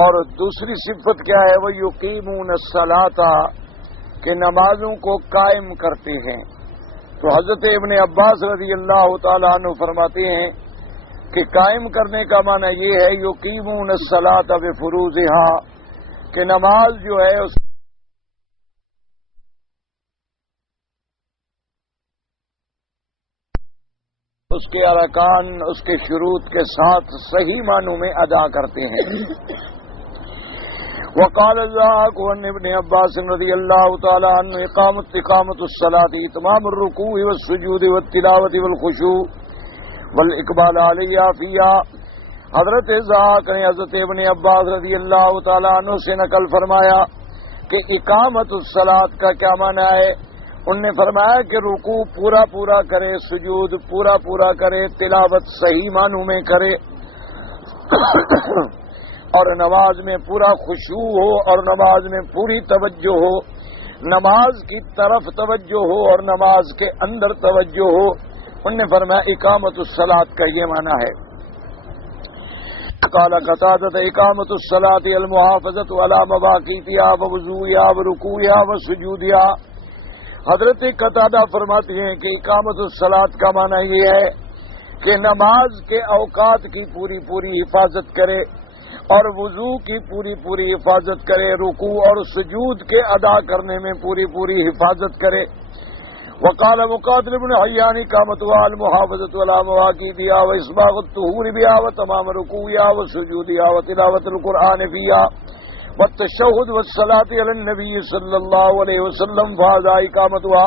اور دوسری صفت کیا ہے؟ وہ یقیمون الصلاۃ، کہ نمازوں کو قائم کرتے ہیں۔ تو حضرت ابن عباس رضی اللہ تعالیٰ عنہ فرماتے ہیں کہ قائم کرنے کا معنی یہ ہے یقیمون الصلاۃ بفروضها، کہ نماز جو ہے اس کے ارکان، اس کے شروط کے ساتھ صحیح معنوں میں ادا کرتے ہیں۔ وقال ذاک عن ابن عباس رضی اللہ تعالی عنہ اقامت الصلاۃ اتمام الرکوع والسجود والتلاوۃ والخشوع والاقبال علیہا فیہا۔ حضرت ذاک نے حضرت ابن عباس رضی اللہ تعالی عنہ سے نقل فرمایا کہ اقامت الصلاۃ کا کیا معنی ہے؟ انہوں نے فرمایا کہ رکوع پورا پورا کرے، سجود پورا پورا کرے، تلاوت صحیح معنوں میں کرے، اور نماز میں پورا خشوع ہو، اور نماز میں پوری توجہ ہو، نماز کی طرف توجہ ہو اور نماز کے اندر توجہ ہو۔ انہوں نے فرمایا اقامت الصلاۃ کا یہ معنی ہے۔ قال قتادہ اقامت الصلاۃ المحافظۃ علی مواقیتها ووضوئها ورکوعها وسجودها۔ حضرت قتادہ فرماتے ہیں کہ اقامت الصلاۃ کا معنی یہ ہے کہ نماز کے اوقات کی پوری پوری حفاظت کرے اور وضو کی پوری پوری حفاظت کرے، رکوع اور سجود کے ادا کرنے میں پوری پوری حفاظت کرے۔ وقال مقاتل بن حیان اقامتها المحافظۃ علی مواقیتها واسباغ الطہور بها وتمام رکوعها وسجودها وتلاوۃ القرآن فيها والتشہد والصلاۃ علی النبی صلی اللہ علیہ وسلم فهذا اقامتها۔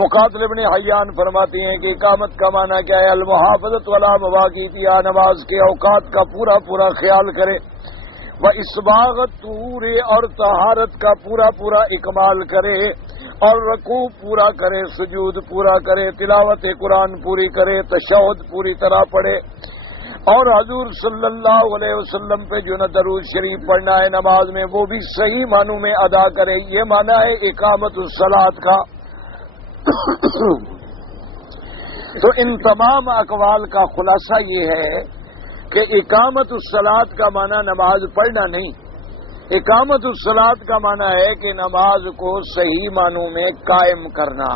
مقاتل ابن حیان فرماتے ہیں کہ اقامت کا معنی کیا ہے؟ المحافظۃ علی مواقیتها، نماز کے اوقات کا پورا پورا خیال کرے، واسباغ الطہور، اور طہارت کا پورا پورا اکمال کرے، اور رکوع پورا کرے، سجود پورا کرے، تلاوت قرآن پوری کرے، تشہد پوری طرح پڑھے، اور حضور صلی اللہ علیہ وسلم پہ جو نہ درود شریف پڑھنا ہے نماز میں وہ بھی صحیح معنوں میں ادا کرے۔ یہ معنی ہے اقامت الصلاۃ کا۔ تو ان تمام اقوال کا خلاصہ یہ ہے کہ اقامت الصلاۃ کا معنی نماز پڑھنا نہیں، اقامت الصلاۃ کا معنی ہے کہ نماز کو صحیح معنوں میں قائم کرنا۔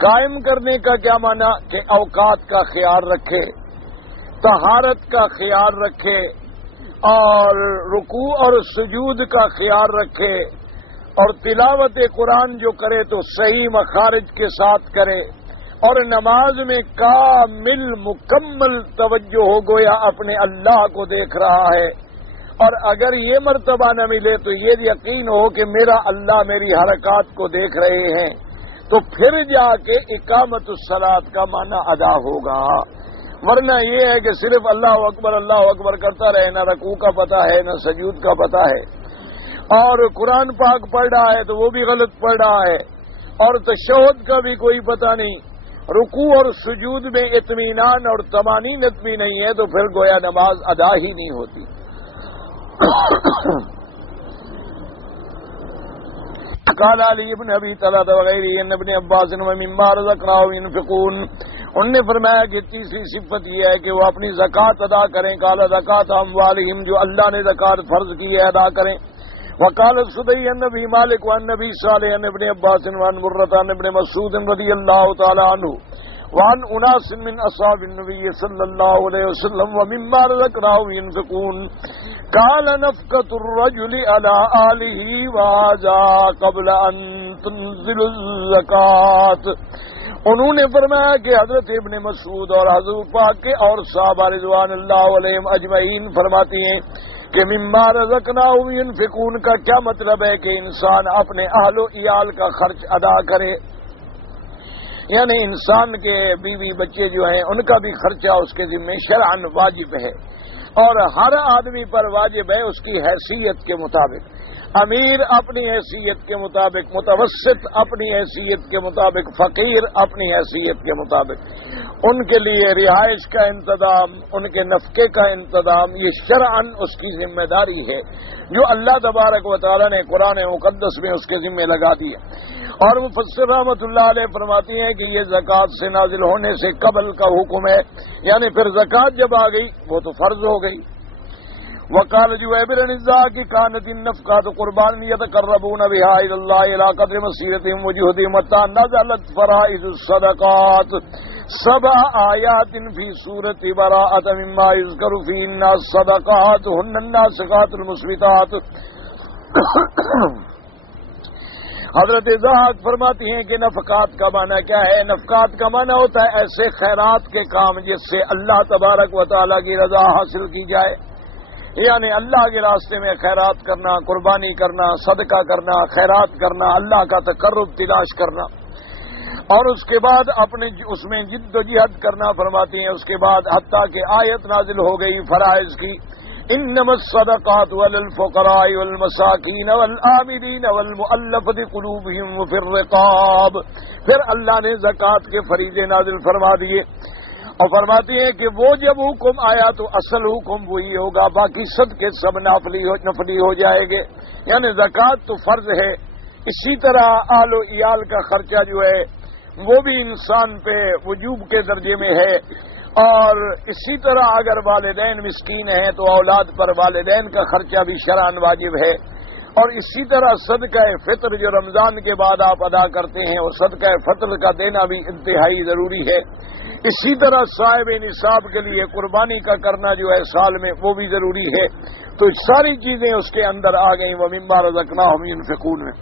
قائم کرنے کا کیا معنی؟ کہ اوقات کا خیال رکھے، طہارت کا خیال رکھے، اور رکوع اور سجود کا خیال رکھے، اور تلاوت قرآن جو کرے تو صحیح مخارج کے ساتھ کرے، اور نماز میں کامل مکمل توجہ ہو، گویا اپنے اللہ کو دیکھ رہا ہے۔ اور اگر یہ مرتبہ نہ ملے تو یہ یقین ہو کہ میرا اللہ میری حرکات کو دیکھ رہے ہیں، تو پھر جا کے اقامت الصلاۃ کا معنی ادا ہوگا۔ ورنہ یہ ہے کہ صرف اللہ اکبر کرتا رہے، نہ رکوع کا پتہ ہے نہ سجود کا پتہ ہے، اور قرآن پاک پڑھ رہا ہے تو وہ بھی غلط پڑھ رہا ہے، اور تشہد کا بھی کوئی پتہ نہیں، رکوع اور سجود میں اطمینان اور طمانینت بھی نہیں ہے، تو پھر گویا نماز ادا ہی نہیں ہوتی۔ قال علی ابن ابی طلحہ وغیرہ ان ابن عباس مما رزقناهم ينفقون۔ انہوں نے فرمایا کہ تیسری صفت یہ ہے کہ وہ اپنی زکوٰۃ ادا کریں، قال زکوٰۃ اموالہم، جو اللہ نے زکوٰۃ فرض کی ہے ادا کریں۔ وقال الصبی عن نبی مالک وعن نبی صالح عن ابن عباس وعن مرۃ عن ابن مسعود رضی اللہ تعالی عنہ وعن اناس من اصحاب النبی صلی اللہ علیہ وسلم ومما رزقناهم ينفقون قال نفقۃ الرجل على آلہ وهذا قبل ان تنزل الزکوٰۃ۔ انہوں نے فرمایا کہ حضرت ابن مسعود اور حضور پاک کے اور صحابہ رضوان اللہ علیہم اجمعین فرماتی ہیں کہ مما رزقناہم ينفقون کا کیا مطلب ہے کہ انسان اپنے اہل و عیال کا خرچ ادا کرے، یعنی انسان کے بیوی بچے جو ہیں ان کا بھی خرچہ اس کے ذمہ شرعاً واجب ہے، اور ہر آدمی پر واجب ہے اس کی حیثیت کے مطابق۔ امیر اپنی حیثیت کے مطابق، متوسط اپنی حیثیت کے مطابق، فقیر اپنی حیثیت کے مطابق، ان کے لیے رہائش کا انتظام، ان کے نفقے کا انتظام، یہ شرعاً اس کی ذمہ داری ہے جو اللہ تبارک و تعالی نے قرآن مقدس میں اس کے ذمہ لگا دی ہے۔ اور مفسر رحمۃ اللہ علیہ فرماتی ہیں کہ یہ زکوٰۃ سے نازل ہونے سے قبل کا حکم ہے، یعنی پھر زکوٰۃ جب آ گئی وہ تو فرض ہو گئی۔ وقال جويبر بن الزاكي كانت النفقات قربان يتقربون بها الى الله الى قدر مسيرتهم وجهدهم حتى نزلت فرائض الصدقات 7 آيات في سورة براءة مما يذكر فيهن الصدقات هن الناسخات المثبتات. حضرت ذات فرماتی ہیں کہ نفقات کا معنی کیا ہے؟ نفقات کا معنی ہوتا ہے ایسے خیرات کے کام جس سے اللہ تبارک و تعالیٰ کی رضا حاصل کی جائے، یعنی اللہ کے راستے میں خیرات کرنا، قربانی کرنا، صدقہ کرنا، خیرات کرنا، اللہ کا تقرب تلاش کرنا، اور اس کے بعد اپنے اس میں جد و جہد کرنا. فرماتی ہیں اس کے بعد حتیٰ کہ آیت نازل ہو گئی فرائض کی، انما الصدقات للفقراء والمساکین والعاملین والمؤلفۃ قلوبہم وفی الرقاب. پھر اللہ نے زکوٰۃ کے فریضے نازل فرما دیے اور فرماتی ہیں کہ وہ جب حکم آیا تو اصل حکم وہی ہوگا، باقی صدقے سب نفلی ہو جائے گے. یعنی زکوٰۃ تو فرض ہے، اسی طرح اہل و عیال کا خرچہ جو ہے وہ بھی انسان پہ وجوب کے درجے میں ہے، اور اسی طرح اگر والدین مسکین ہیں تو اولاد پر والدین کا خرچہ بھی شرعاً واجب ہے. اور اسی طرح صدقہ فطر جو رمضان کے بعد آپ ادا کرتے ہیں اور صدقہ فطر کا دینا بھی انتہائی ضروری ہے. اسی طرح صاحب نصاب کے لیے قربانی کا کرنا جو ہے سال میں وہ بھی ضروری ہے. تو ساری چیزیں اس کے اندر آ گئیں. وَمِمَّا رَزَقْنَاهُمْ يُنْفِقُونَ میں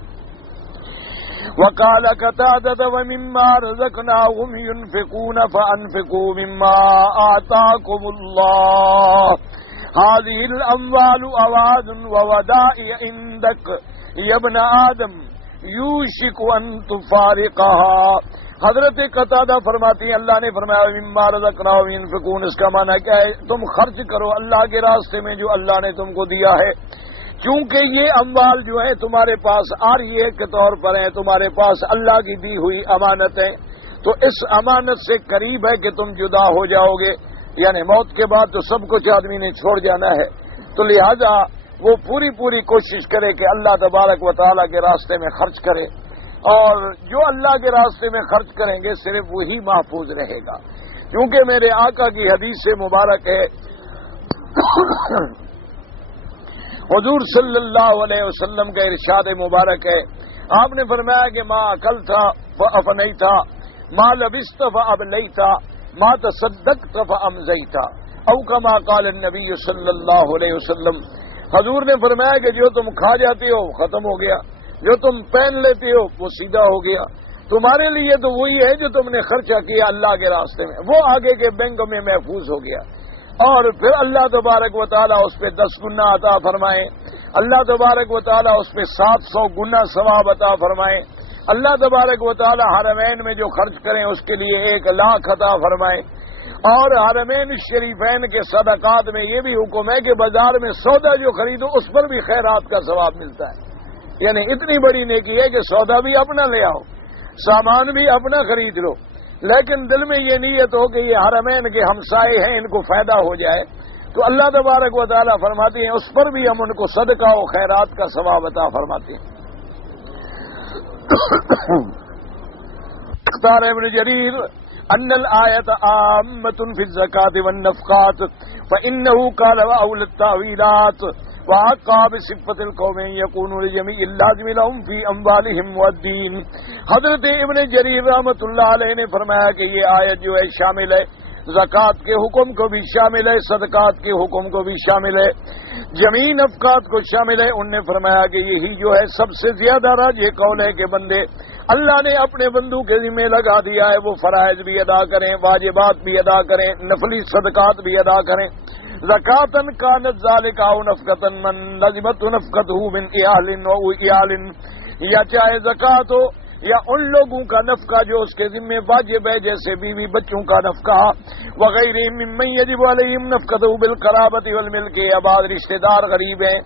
وَقَالَ قَتَادَةُ وَمِمَّا رَزَقْنَاهُمْ يُنْفِقُونَ فَأَنْفِقُوا مِمَّا آتَاكُمُ اللَّهُ هَذِهِ الْأَمْوَالُ أَوَادٌ وَوَدَائِعُ عِندَكَ يَا ابْنَ آدَمَ يُوشِكُ أَن تُفَارِقَهَا. حضرت قتادہ فرماتی ہیں اللہ نے فرمایا مما رزقناہم ينفقون، اس کا معنی کیا ہے؟ تم خرچ کرو اللہ کے راستے میں جو اللہ نے تم کو دیا ہے، کیونکہ یہ اموال جو ہے تمہارے پاس عاریہ کے طور پر ہیں، تمہارے پاس اللہ کی دی ہوئی امانت ہے، تو اس امانت سے قریب ہے کہ تم جدا ہو جاؤ گے، یعنی موت کے بعد تو سب کچھ آدمی نے چھوڑ جانا ہے. تو لہذا وہ پوری کوشش کرے کہ اللہ تبارک و تعالیٰ کے راستے میں خرچ کرے، اور جو اللہ کے راستے میں خرچ کریں گے صرف وہی محفوظ رہے گا. کیونکہ میرے آقا کی حدیث سے مبارک ہے، حضور صلی اللہ علیہ وسلم کا ارشاد مبارک ہے، آپ نے فرمایا کہ ما اکلت فافنیت، ما لبست فابلیت، ما تصدقت فامضیت، او کما قال النبی صلی اللہ علیہ وسلم. حضور نے فرمایا کہ جو تم کھا جاتے ہو ختم ہو گیا، جو تم پہن لیتے ہو وہ سیدھا ہو گیا، تمہارے لیے تو وہی ہے جو تم نے خرچہ کیا اللہ کے راستے میں، وہ آگے کے بینک میں محفوظ ہو گیا. اور پھر اللہ تبارک و تعالیٰ اس پہ 10 گنا عطا فرمائے، اللہ تبارک و تعالیٰ اس پہ 700 گنا ثواب عطا فرمائے، اللہ تبارک و تعالیٰ حرمین میں جو خرچ کریں اس کے لیے 1 لاکھ عطا فرمائے. اور حرمین شریفین کے صدقات میں یہ بھی حکم ہے کہ بازار میں سودا جو خریدو اس پر بھی خیرات کا ثواب ملتا ہے. یعنی اتنی بڑی نیکی ہے کہ سودا بھی اپنا لے آؤ، سامان بھی اپنا خرید لو، لیکن دل میں یہ نیت ہو کہ یہ حرمین کے ہمسائے ہیں، ان کو فائدہ ہو جائے، تو اللہ تبارک و تعالیٰ فرماتے ہیں اس پر بھی ہم ان کو صدقہ و خیرات کا ثواب عطا فرماتے ہیں. اختار ابن جریر ان الآیت عامۃ فی الزکاۃ والنفقات فإنه قال وأولى التأویلات وعقاب صفت القوم یکون لجمیع اللازم لهم فی اموالهم والدین. حضرت ابن جریر رحمۃ اللہ علیہ نے فرمایا کہ یہ آیت جو ہے شامل ہے زکوٰۃ کے حکم کو بھی شامل ہے، صدقات کے حکم کو بھی شامل ہے، جمیع نفقات کو شامل ہے. انہوں نے فرمایا کہ یہی جو ہے سب سے زیادہ راجح قول ہے کہ بندے اللہ نے اپنے بندوں کے ذمہ لگا دیا ہے وہ فرائض بھی ادا کریں، واجبات بھی ادا کریں، نفلی صدقات بھی ادا کریں. زکاتن کانت ذالک او نفقتن من لزمت نفقتہ من ایال و ایال، یا چاہے زکات ہو یا ان لوگوں کا نفقہ جو اس کے ذمہ واجب ہے جیسے بیوی بچوں کا نفقہ وغیرہ، ممن یجب علیہم نفقتہ بالقرابۃ والملک، یا بعض رشتہ دار غریب ہیں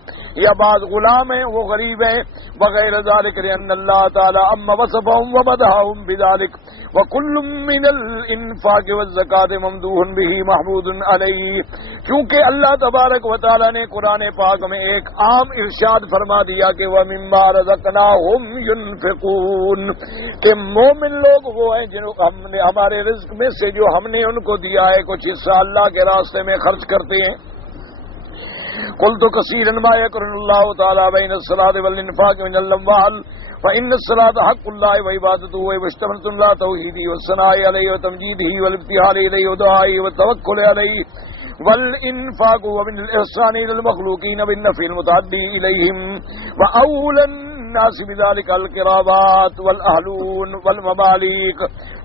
یا بعض غلام ہیں وہ غریب ہیں، وغیرہ ذالک لأن اللہ تعالی اما وصفهم ومدحهم بذلك وكل من الانفاق والزکات ممدوح به محمود علیہ. کیونکہ اللہ تبارک و تعالی نے قرآن پاک میں ایک عام ارشاد فرما دیا کہ وَمِمَّا رَزَقْنَاهُمْ يُنْفِقُونَ، کہ مومن لوگ وہ ہیں جنہوں ہم نے ہمارے رزق میں سے جو ہم نے ان کو دیا ہے کچھ حصہ اللہ کے راستے میں خرچ کرتے ہیں. قلت كثيرا ما يقرن الله تعالى بين الصلاة والإنفاق من الأموال فإن الصلاة حق الله وعبادته واشتملت على توحيده والثناء عليه وتمجيده والابتهال إليه ودعائه والتوكل عليه والإنفاق ومن الإحسان إلى المخلوقين بالنفع المتعدي إليهم وأولى الناس بذلك القرابات والأهلون والمماليك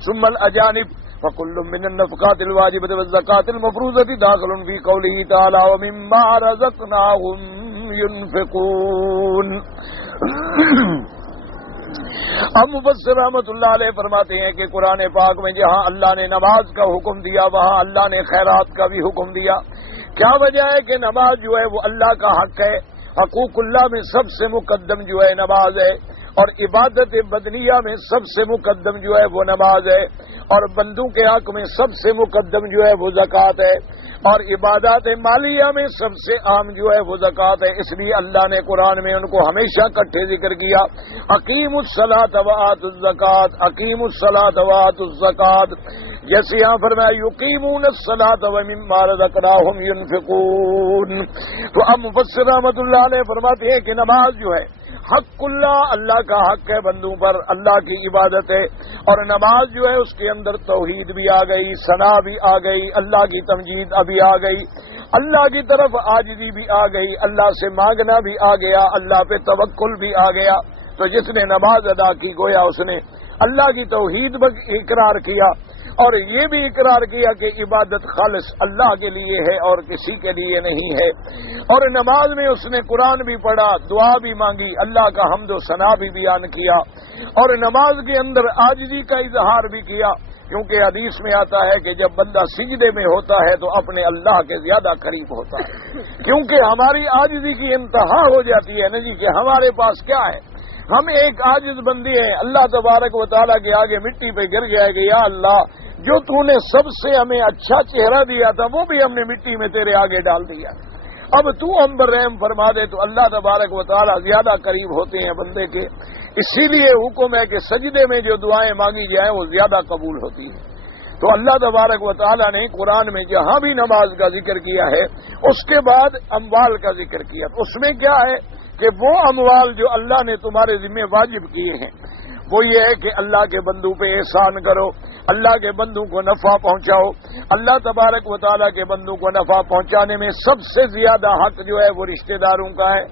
ثم الأجانب فكل من النفقات الواجبة والزكاة المفروضة داخل في قوله تعالى ومما رزقناهم ينفقون. اب مفسر رحمۃ اللہ علیہ فرماتے ہیں کہ قرآن پاک میں جہاں اللہ نے نماز کا حکم دیا وہاں اللہ نے خیرات کا بھی حکم دیا. کیا وجہ ہے کہ نماز جو ہے وہ اللہ کا حق ہے. حقوق اللہ میں سب سے مقدم جو ہے نماز ہے, اور عبادت بدنیہ میں سب سے مقدم جو ہے وہ نماز ہے, اور بندوں کے حق میں سب سے مقدم جو ہے وہ زکوٰۃ ہے, اور عبادات مالیہ میں سب سے عام جو ہے وہ زکوٰۃ ہے. اس لیے اللہ نے قرآن میں ان کو ہمیشہ اکٹھے ذکر کیا. اقیموا الصلاۃ وآتوا الزکاۃ, اقیموا الصلاۃ وآتوا الزکاۃ. جیسے یہاں فرمایا یقیمون الصلاۃ ومما رزقناہم ينفقون. تو اب مفسر رحمۃ اللہ علیہ فرماتے ہیں کہ نماز جو ہے حق اللہ کا حق ہے بندوں پر, اللہ کی عبادت ہے. اور نماز جو ہے اس کے اندر توحید بھی آ گئی, ثنا بھی آ گئی, اللہ کی تمجید ابھی آ گئی, اللہ کی طرف عاجزی بھی آ گئی, اللہ سے مانگنا بھی آ گیا, اللہ پہ توکل بھی آ گیا. تو جس نے نماز ادا کی گویا اس نے اللہ کی توحید پر اقرار کیا, اور یہ بھی اقرار کیا کہ عبادت خالص اللہ کے لیے ہے اور کسی کے لیے نہیں ہے. اور نماز میں اس نے قرآن بھی پڑھا, دعا بھی مانگی, اللہ کا حمد و ثنا بھی بیان کیا, اور نماز کے اندر عاجزی کا اظہار بھی کیا. کیونکہ حدیث میں آتا ہے کہ جب بندہ سجدے میں ہوتا ہے تو اپنے اللہ کے زیادہ قریب ہوتا ہے, کیونکہ ہماری عاجزی کی انتہا ہو جاتی ہے نا جی کہ ہمارے پاس کیا ہے, ہم ایک عاجز بندے ہیں. اللہ تبارک و تعالیٰ کے آگے مٹی پہ گر گیا کہ یا اللہ جو تو نے سب سے ہمیں اچھا چہرہ دیا تھا وہ بھی ہم نے مٹی میں تیرے آگے ڈال دیا, اب تو ہم پر رحم فرما دے. تو اللہ تبارک و تعالیٰ زیادہ قریب ہوتے ہیں بندے کے. اسی لیے حکم ہے کہ سجدے میں جو دعائیں مانگی جائیں وہ زیادہ قبول ہوتی ہیں. تو اللہ تبارک و تعالیٰ نے قرآن میں جہاں بھی نماز کا ذکر کیا ہے اس کے بعد اموال کا ذکر کیا. اس میں کیا ہے کہ وہ اموال جو اللہ نے تمہارے ذمہ واجب کیے ہیں وہ یہ ہے کہ اللہ کے بندوں پہ احسان کرو, اللہ کے بندوں کو نفع پہنچاؤ. اللہ تبارک و تعالیٰ کے بندوں کو نفع پہنچانے میں سب سے زیادہ حق جو ہے وہ رشتہ داروں کا ہے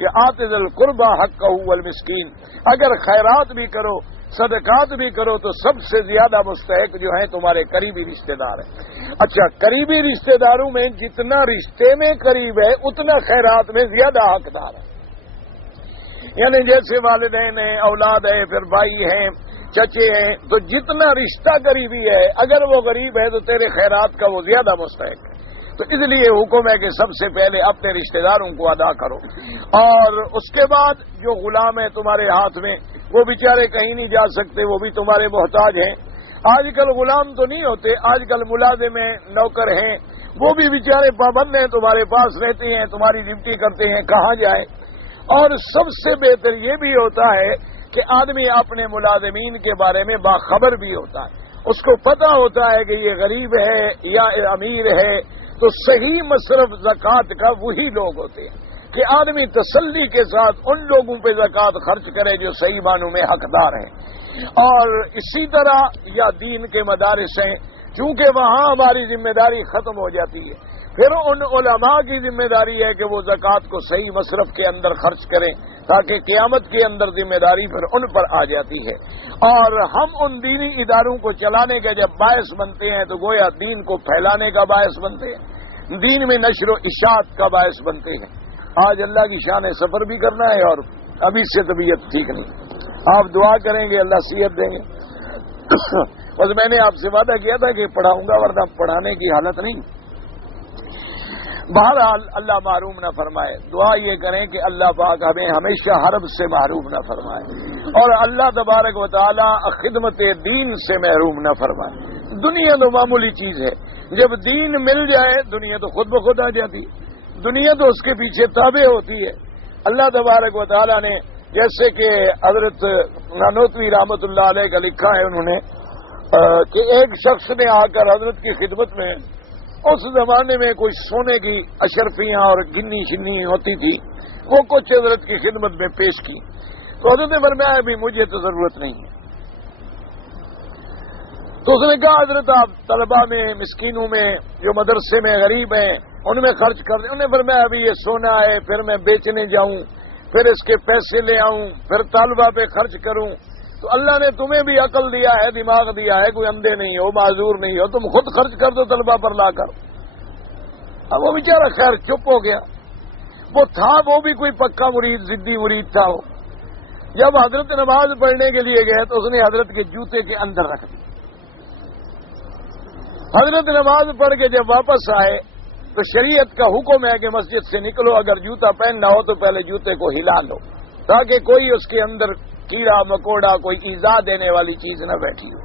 کہ آت ذی القربى حقہ والمسکین. اگر خیرات بھی کرو, صدقات بھی کرو تو سب سے زیادہ مستحق جو ہیں تمہارے قریبی رشتہ دار ہیں. اچھا, قریبی رشتہ داروں میں جتنا رشتے میں قریب ہے اتنا خیرات میں زیادہ حقدار ہے. یعنی جیسے والدین ہیں, اولاد ہے, پھر بھائی ہیں, چچے ہیں, تو جتنا رشتہ قریبی ہے اگر وہ غریب ہے تو تیرے خیرات کا وہ زیادہ مستحق ہے. تو اس لیے حکم ہے کہ سب سے پہلے اپنے رشتہ داروں کو ادا کرو. اور اس کے بعد جو غلام ہے تمہارے ہاتھ میں وہ بیچارے کہیں نہیں جا سکتے, وہ بھی تمہارے محتاج ہیں. آج کل غلام تو نہیں ہوتے, آج کل ملازم ہیں, نوکر ہیں, وہ بھی بیچارے پابند ہیں, تمہارے پاس رہتے ہیں, تمہاری ڈیوٹی کرتے ہیں, کہاں جائیں. اور سب سے بہتر یہ بھی ہوتا ہے کہ آدمی اپنے ملازمین کے بارے میں باخبر بھی ہوتا ہے, اس کو پتہ ہوتا ہے کہ یہ غریب ہے یا امیر ہے. تو صحیح مصرف زکوٰۃ کا وہی لوگ ہوتے ہیں کہ آدمی تسلی کے ساتھ ان لوگوں پہ زکوٰۃ خرچ کرے جو صحیح معنوں میں حقدار ہیں. اور اسی طرح یا دین کے مدارس ہیں, چونکہ وہاں ہماری ذمہ داری ختم ہو جاتی ہے, پھر ان علماء کی ذمہ داری ہے کہ وہ زکوٰۃ کو صحیح مصرف کے اندر خرچ کریں تاکہ قیامت کے اندر ذمہ داری پھر ان پر آ جاتی ہے. اور ہم ان دینی اداروں کو چلانے کے جب باعث بنتے ہیں تو گویا دین کو پھیلانے کا باعث بنتے ہیں, دین میں نشر و اشاعت کا باعث بنتے ہیں. آج اللہ کی شان سفر بھی کرنا ہے اور ابھی سے طبیعت ٹھیک نہیں, آپ دعا کریں گے اللہ صحت دیں گے. بس میں نے آپ سے وعدہ کیا تھا کہ پڑھاؤں گا ورنہ پڑھانے کی حالت نہیں. بہرحال اللہ محروم نہ فرمائے. دعا یہ کریں کہ اللہ پاک ہمیں ہمیشہ حرب سے محروم نہ فرمائے اور اللہ تبارک و تعالی خدمت دین سے محروم نہ فرمائے. دنیا تو معمولی چیز ہے, جب دین مل جائے دنیا تو خود بخود آ جاتی, دنیا تو اس کے پیچھے تابع ہوتی ہے. اللہ تبارک و تعالی نے جیسے کہ حضرت نانوتوی رحمۃ اللہ علیہ کا لکھا ہے انہوں نے کہ ایک شخص نے آ کر حضرت کی خدمت میں اس زمانے میں کوئی سونے کی اشرفیاں اور گنی شنی ہوتی تھی، وہ کچھ حضرت کی خدمت میں پیش کی، تو حضرت نے فرمایا ابھی مجھے تو ضرورت نہیں ہے۔ تو اس نے کہا حضرت آپ طلباء میں، مسکینوں میں، جو مدرسے میں غریب ہیں، ان میں خرچ کر دیں۔ انہوں نے فرمایا ابھی یہ سونا ہے، پھر میں بیچنے جاؤں، پھر اس کے پیسے لے آؤں، پھر طالبہ پہ خرچ کروں، تو اللہ نے تمہیں بھی عقل دیا ہے، دماغ دیا ہے، کوئی اندھے نہیں ہو، معذور نہیں ہو، تم خود خرچ کر دو طلبہ پر لا کر۔ اب وہ بیچارہ خیر چپ ہو گیا، وہ تھا وہ بھی کوئی پکا مرید، ضدی مرید تھا وہ۔ جب حضرت نماز پڑھنے کے لیے گئے تو اس نے حضرت کے جوتے کے اندر رکھ دی۔ حضرت نماز پڑھ کے جب واپس آئے تو شریعت کا حکم ہے کہ مسجد سے نکلو، اگر جوتا پہننا ہو تو پہلے جوتے کو ہلا لو تاکہ کوئی اس کے اندر کیڑا مکوڑا، کوئی ایذا دینے والی چیز نہ بیٹھی ہو۔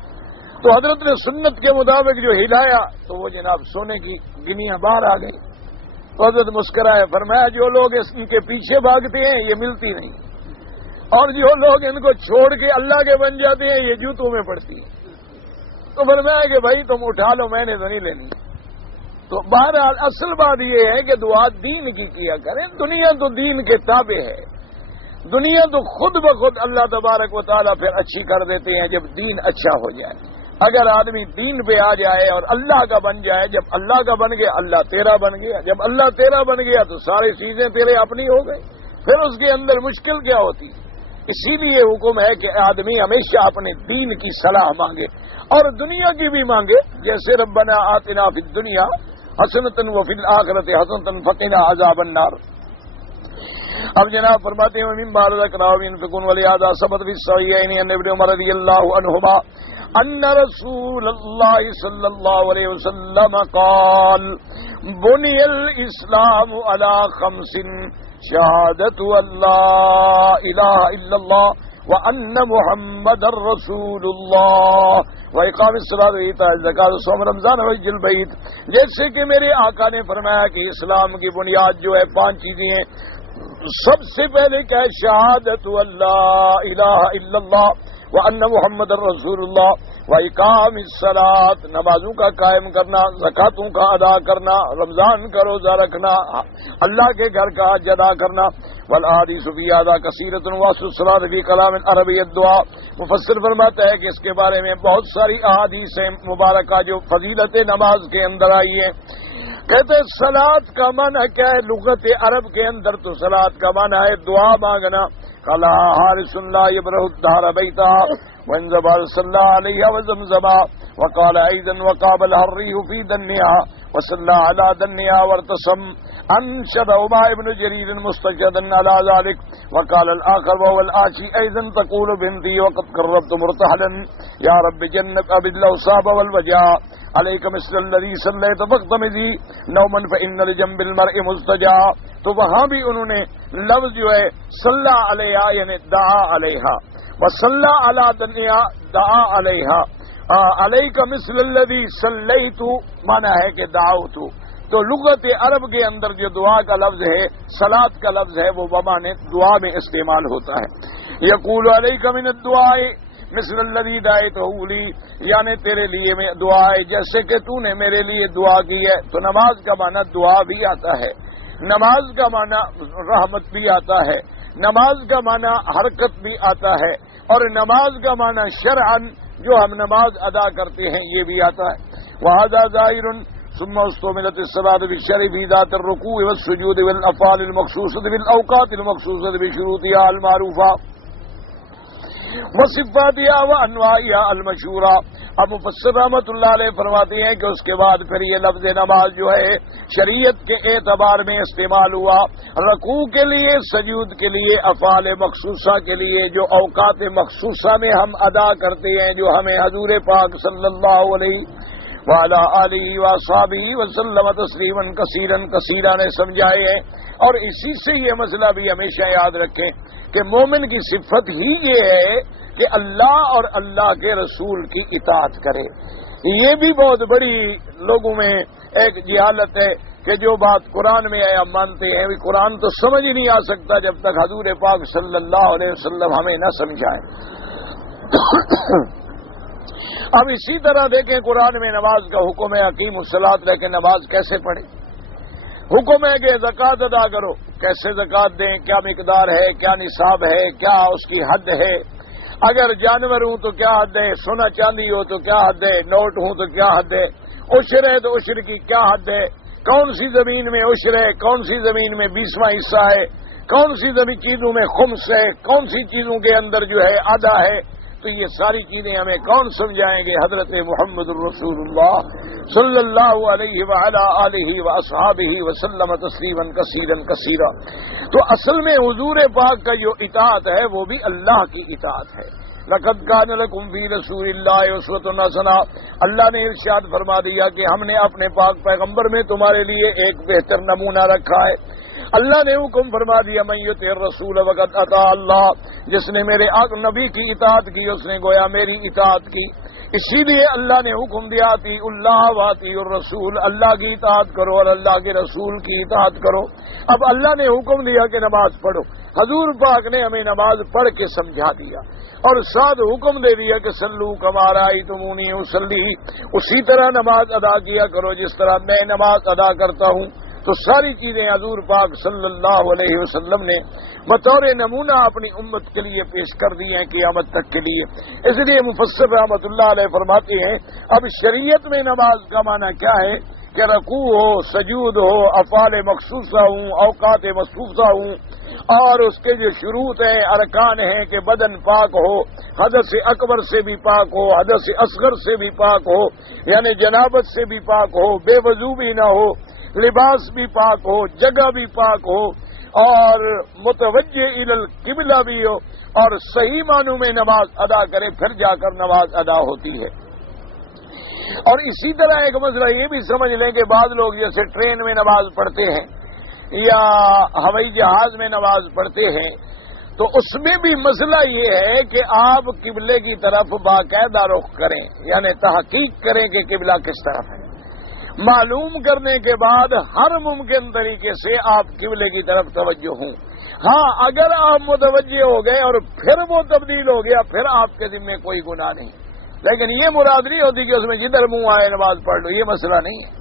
تو حضرت نے سنت کے مطابق جو ہلایا تو وہ جناب سونے کی گنیاں باہر آ گئی۔ تو حضرت مسکرائے، فرمایا جو لوگ ان کے پیچھے بھاگتے ہیں یہ ملتی نہیں، اور جو لوگ ان کو چھوڑ کے اللہ کے بن جاتے ہیں یہ جوتوں میں پڑتی ہیں۔ تو فرمایا کہ بھائی تم اٹھا لو، میں نے تو نہیں لینی۔ تو بہرحال اصل بات یہ ہے کہ دعا دین کی کیا کریں، دنیا تو دین کے تابع ہے، دنیا تو خود بخود اللہ تبارک و تعالیٰ پھر اچھی کر دیتے ہیں جب دین اچھا ہو جائے۔ اگر آدمی دین پہ آ جائے اور اللہ کا بن جائے، جب اللہ کا بن گیا اللہ تیرا بن گیا، جب اللہ تیرا بن گیا تو ساری چیزیں تیرے اپنی ہو گئی، پھر اس کے اندر مشکل کیا ہوتی ہے؟ اسی لیے حکم ہے کہ آدمی ہمیشہ اپنے دین کی صلاح مانگے اور دنیا کی بھی مانگے، جیسے ربنا آتنا فی الدنیا حسنۃ وفی الآخرۃ حسنۃ وقنا عذاب النار۔ اب جناب فرماتے ہیں مما رزقناهم ينفقون ولهذا ثبت في الصحيحين عن ابن عمر رضي الله عنهما ان رسول الله صلى الله عليه وسلم قال بني الاسلام على خمس شهادة ان لا اله الا الله وان محمد رسول الله واقام الصلاة وایتاء الزکاۃ وصوم رمضان وحج البیت۔ جیسے کہ میرے آقا نے فرمایا کہ اسلام کی بنیاد جو ہے 5 چیزیں ہیں۔ سب سے پہلے کیا ہے؟ شہادت اللہ الہ الا اللہ وان محمد رسول اللہ واقام الصلاۃ، نمازوں کا قائم کرنا، زکاتوں کا ادا کرنا، رمضان کا روزہ رکھنا، اللہ کے گھر کا حج ادا کرنا، والاحادیث فی ھذا کثیرۃ واسع الصلاۃ فی کلام عربی الدعاء۔ مفسر فرماتا ہے کہ اس کے بارے میں بہت ساری احادیث مبارکہ جو فضیلت نماز کے اندر آئی ہیں۔ کہتے ہیں صلاۃ کا معنی کیا ہے؟ لغت عرب کے اندر تو صلاۃ کا معنی ہے دعا مانگنا۔ قال حارث لا يبرح الدهر بيتا وانزبر صلى عليها وزمزما وقال ايضا وقابل الريح في دنيا وصلى على دنيا وارتسم انشد عمر بن جرير مستشهدا على ذلك وقال الاخر وهو الآشي ايضا تقول بنتي وقد قربت مرتحلا يا رب جنب ابد الاوصاب والوجاء عليك مثل الذي صليت فاقتمذي نوما فان لجنب المرء مستجاع۔ تو وہاں بھی انہوں نے لفظ جو ہے صلی علیہا یعنی دعا علیہا، وصلی علی دنیا دعا علیہا، علیک مثل الذی صلیت مانا ہے کہ دعوت۔ تو لغت عرب کے اندر جو دعا کا لفظ ہے، صلاۃ کا لفظ ہے، وہ بمانے دعا میں استعمال ہوتا ہے۔ یقول علیک من الدعاء مثل الذی دعیتہ لی، یعنی تیرے لیے میں دعا ہے جیسے کہ تو نے میرے لیے دعا کی ہے۔ تو نماز کا معنی دعا بھی آتا ہے، نماز کا معنی رحمت بھی آتا ہے، نماز کا معنی حرکت بھی آتا ہے، اور نماز کا معنی شرعاً جو ہم نماز ادا کرتے ہیں یہ بھی آتا ہے۔ وَهَذَا ظَاهِرٌ ثُمَّ اُسْتُعْمِلَتِ الصَّلَاةُ بِالشَّرْعِ فِي ذَاتِ الرُّكُوعِ وَالسُّجُودِ وَالْأَفْعَالِ الْمَخْصُوصَةِ بِالْأَوْقَاتِ الْمَخْصُوصَةِ بِشُرُوطِهَا الْمَعْرُوفَةِ وَصِفَاتِهَا وَأَنْوَاعِهَا الْمَشْهُورَةِ۔ اب مفسر رحمۃ اللہ علیہ فرماتے ہیں کہ اس کے بعد پھر یہ لفظ نماز جو ہے شریعت کے اعتبار میں استعمال ہوا، رکوع کے لیے، سجود کے لیے، افعال مخصوصہ کے لیے، جو اوقات مخصوصہ میں ہم ادا کرتے ہیں، جو ہمیں حضور پاک صلی اللہ علیہ وعلی آلہ وصحبہ وسلم تسلیما کثیرا کثیرا نے سمجھائے ہیں۔ اور اسی سے یہ مسئلہ بھی ہمیشہ یاد رکھیں کہ مومن کی صفت ہی یہ ہے کہ اللہ اور اللہ کے رسول کی اطاعت کرے۔ یہ بھی بہت بڑی لوگوں میں ایک جہالت ہے کہ جو بات قرآن میں ہے ہم مانتے ہیں، قرآن تو سمجھ ہی نہیں آ سکتا جب تک حضور پاک صلی اللہ علیہ وسلم ہمیں نہ سمجھائے۔ اب اسی طرح دیکھیں قرآن میں نماز کا حکم ہے اقیم الصلاۃ، لیکن نماز کیسے پڑھیں؟ حکم ہے کہ زکوٰۃ ادا کرو، کیسے زکوٰۃ دیں، کیا مقدار ہے، کیا نصاب ہے، کیا اس کی حد ہے، اگر جانور ہوں تو کیا حد ہے، سونا چاندی ہو تو کیا حد ہے، نوٹ ہوں تو کیا حد ہے، عشر ہے تو عشر کی کیا حد ہے، کون سی زمین میں عشر ہے، کون سی زمین میں 20واں حصہ ہے، کون سی زمین چیزوں میں خمس ہے، کون سی چیزوں کے اندر جو ہے آدھا ہے، تو یہ ساری چیزیں ہمیں کون سمجھائیں گے؟ حضرت محمد الرسول اللہ صلی اللہ علیہ وعلی آلہ واصحابہ وسلم تسلیما کثیرا کثیرا۔ تو اصل میں حضور پاک کا جو اطاعت ہے وہ بھی اللہ کی اطاعت ہے۔ لقد کان لکم فی رسول اللہ اسوۃ حسنہ، اللہ نے ارشاد فرما دیا کہ ہم نے اپنے پاک پیغمبر میں تمہارے لیے ایک بہتر نمونہ رکھا ہے۔ اللہ نے حکم فرما دیا من یطع الرسول فقد اطاع اللہ، جس نے میرے نبی کی اطاعت کی اس نے گویا میری اطاعت کی۔ اسی لیے اللہ نے حکم دیا اطیع اللہ واطیع الرسول، اللہ کی اطاعت کرو اور اللہ کے رسول کی اطاعت کرو۔ اب اللہ نے حکم دیا کہ نماز پڑھو، حضور پاک نے ہمیں نماز پڑھ کے سمجھا دیا اور ساتھ حکم دے دیا کہ صلو کما رأیتمونی اصلی، اسی طرح نماز ادا کیا کرو جس طرح میں نماز ادا کرتا ہوں۔ تو ساری چیزیں حضور پاک صلی اللہ علیہ وسلم نے بطور نمونہ اپنی امت کے لیے پیش کر دی ہیں قیامت تک کے لیے۔ اس لیے مفسر رحمۃ اللہ علیہ فرماتے ہیں اب شریعت میں نماز کا معنی کیا ہے کہ رکوع ہو، سجود ہو، افعال مخصوصہ ہوں، اوقات مخصوصہ ہوں، اور اس کے جو شروط ہیں، ارکان ہیں کہ بدن پاک ہو، حدث اکبر سے بھی پاک ہو، حدث اصغر سے بھی پاک ہو، یعنی جنابت سے بھی پاک ہو، بے وضو بھی نہ ہو، لباس بھی پاک ہو، جگہ بھی پاک ہو، اور متوجہ الی القبلہ بھی ہو، اور صحیح معنوں میں نماز ادا کرے، پھر جا کر نماز ادا ہوتی ہے۔ اور اسی طرح ایک مسئلہ یہ بھی سمجھ لیں کہ بعض لوگ جیسے ٹرین میں نماز پڑھتے ہیں یا ہوائی جہاز میں نماز پڑھتے ہیں، تو اس میں بھی مسئلہ یہ ہے کہ آپ قبلے کی طرف باقاعدہ رخ کریں، یعنی تحقیق کریں کہ قبلہ کس طرف ہے، معلوم کرنے کے بعد ہر ممکن طریقے سے آپ قبلے کی طرف توجہ ہوں۔ ہاں اگر آپ متوجہ ہو گئے اور پھر وہ تبدیل ہو گیا، پھر آپ کے ذمہ کوئی گناہ نہیں، لیکن یہ مراد نہیں ہوتی کہ اس میں جدھر منہ آئے نماز پڑھ لو، یہ مسئلہ نہیں ہے۔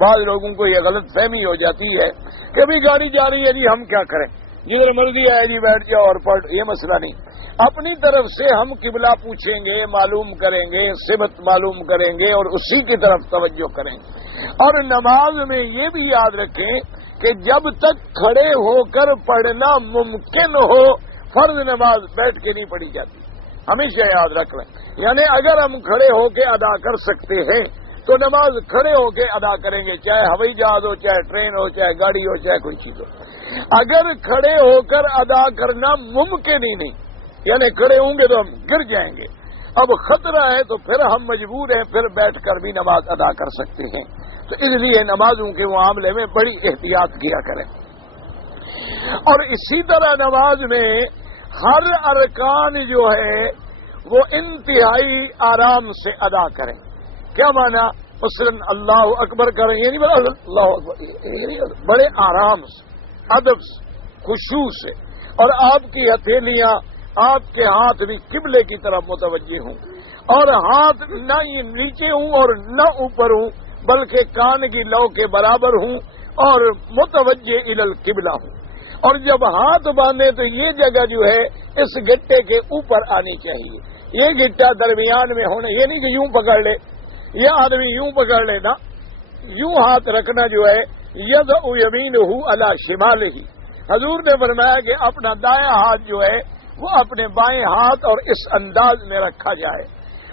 بعض لوگوں کو یہ غلط فہمی ہو جاتی ہے کہ ابھی گاڑی جا رہی ہے جی ہم کیا کریں، جدھر مرضی آئے جی بیٹھ جاؤ اور پڑھ، یہ مسئلہ نہیں۔ اپنی طرف سے ہم قبلہ پوچھیں گے، معلوم کریں گے، صفت معلوم کریں گے اور اسی کی طرف توجہ کریں گے۔ اور نماز میں یہ بھی یاد رکھیں کہ جب تک کھڑے ہو کر پڑھنا ممکن ہو، فرض نماز بیٹھ کے نہیں پڑھی جاتی، ہمیشہ یاد رکھ لیں۔ یعنی اگر ہم کھڑے ہو کے ادا کر سکتے ہیں تو نماز کھڑے ہو کے ادا کریں گے، چاہے ہوائی جہاز ہو، چاہے ٹرین ہو، چاہے گاڑی ہو، چاہے کوئی چیز ہو۔ اگر کھڑے ہو کر ادا کرنا ممکن ہی نہیں، یعنی کھڑے ہوں گے تو ہم گر جائیں گے، اب خطرہ ہے تو پھر ہم مجبور ہیں، پھر بیٹھ کر بھی نماز ادا کر سکتے ہیں۔ تو اس لیے نمازوں کے معاملے میں بڑی احتیاط کیا کریں۔ اور اسی طرح نماز میں ہر ارکان جو ہے وہ انتہائی آرام سے ادا کریں۔ کیا معنی؟ مثلا اللہ اکبر کریں، یہ نہیں بتا اللہ اکبر، بڑے آرام سے، ادب سے، خشوع سے، اور آپ کی ہتھیلیاں، آپ کے ہاتھ بھی قبلے کی طرف متوجہ ہوں، اور ہاتھ نہ نیچے ہوں اور نہ اوپر ہوں، بلکہ کان کی لو کے برابر ہوں اور متوجہ الی القبلہ ہوں۔ اور جب ہاتھ باندھے تو یہ جگہ جو ہے اس گٹے کے اوپر آنی چاہیے، یہ گٹا درمیان میں ہونا، یہ نہیں کہ یوں پکڑ لے، یہ آدمی یوں پکڑ لینا، یوں ہاتھ رکھنا جو ہے یضع یمینہ علی شمالہ، حضور نے فرمایا کہ اپنا دایاں ہاتھ جو ہے وہ اپنے بائیں ہاتھ اور اس انداز میں رکھا جائے۔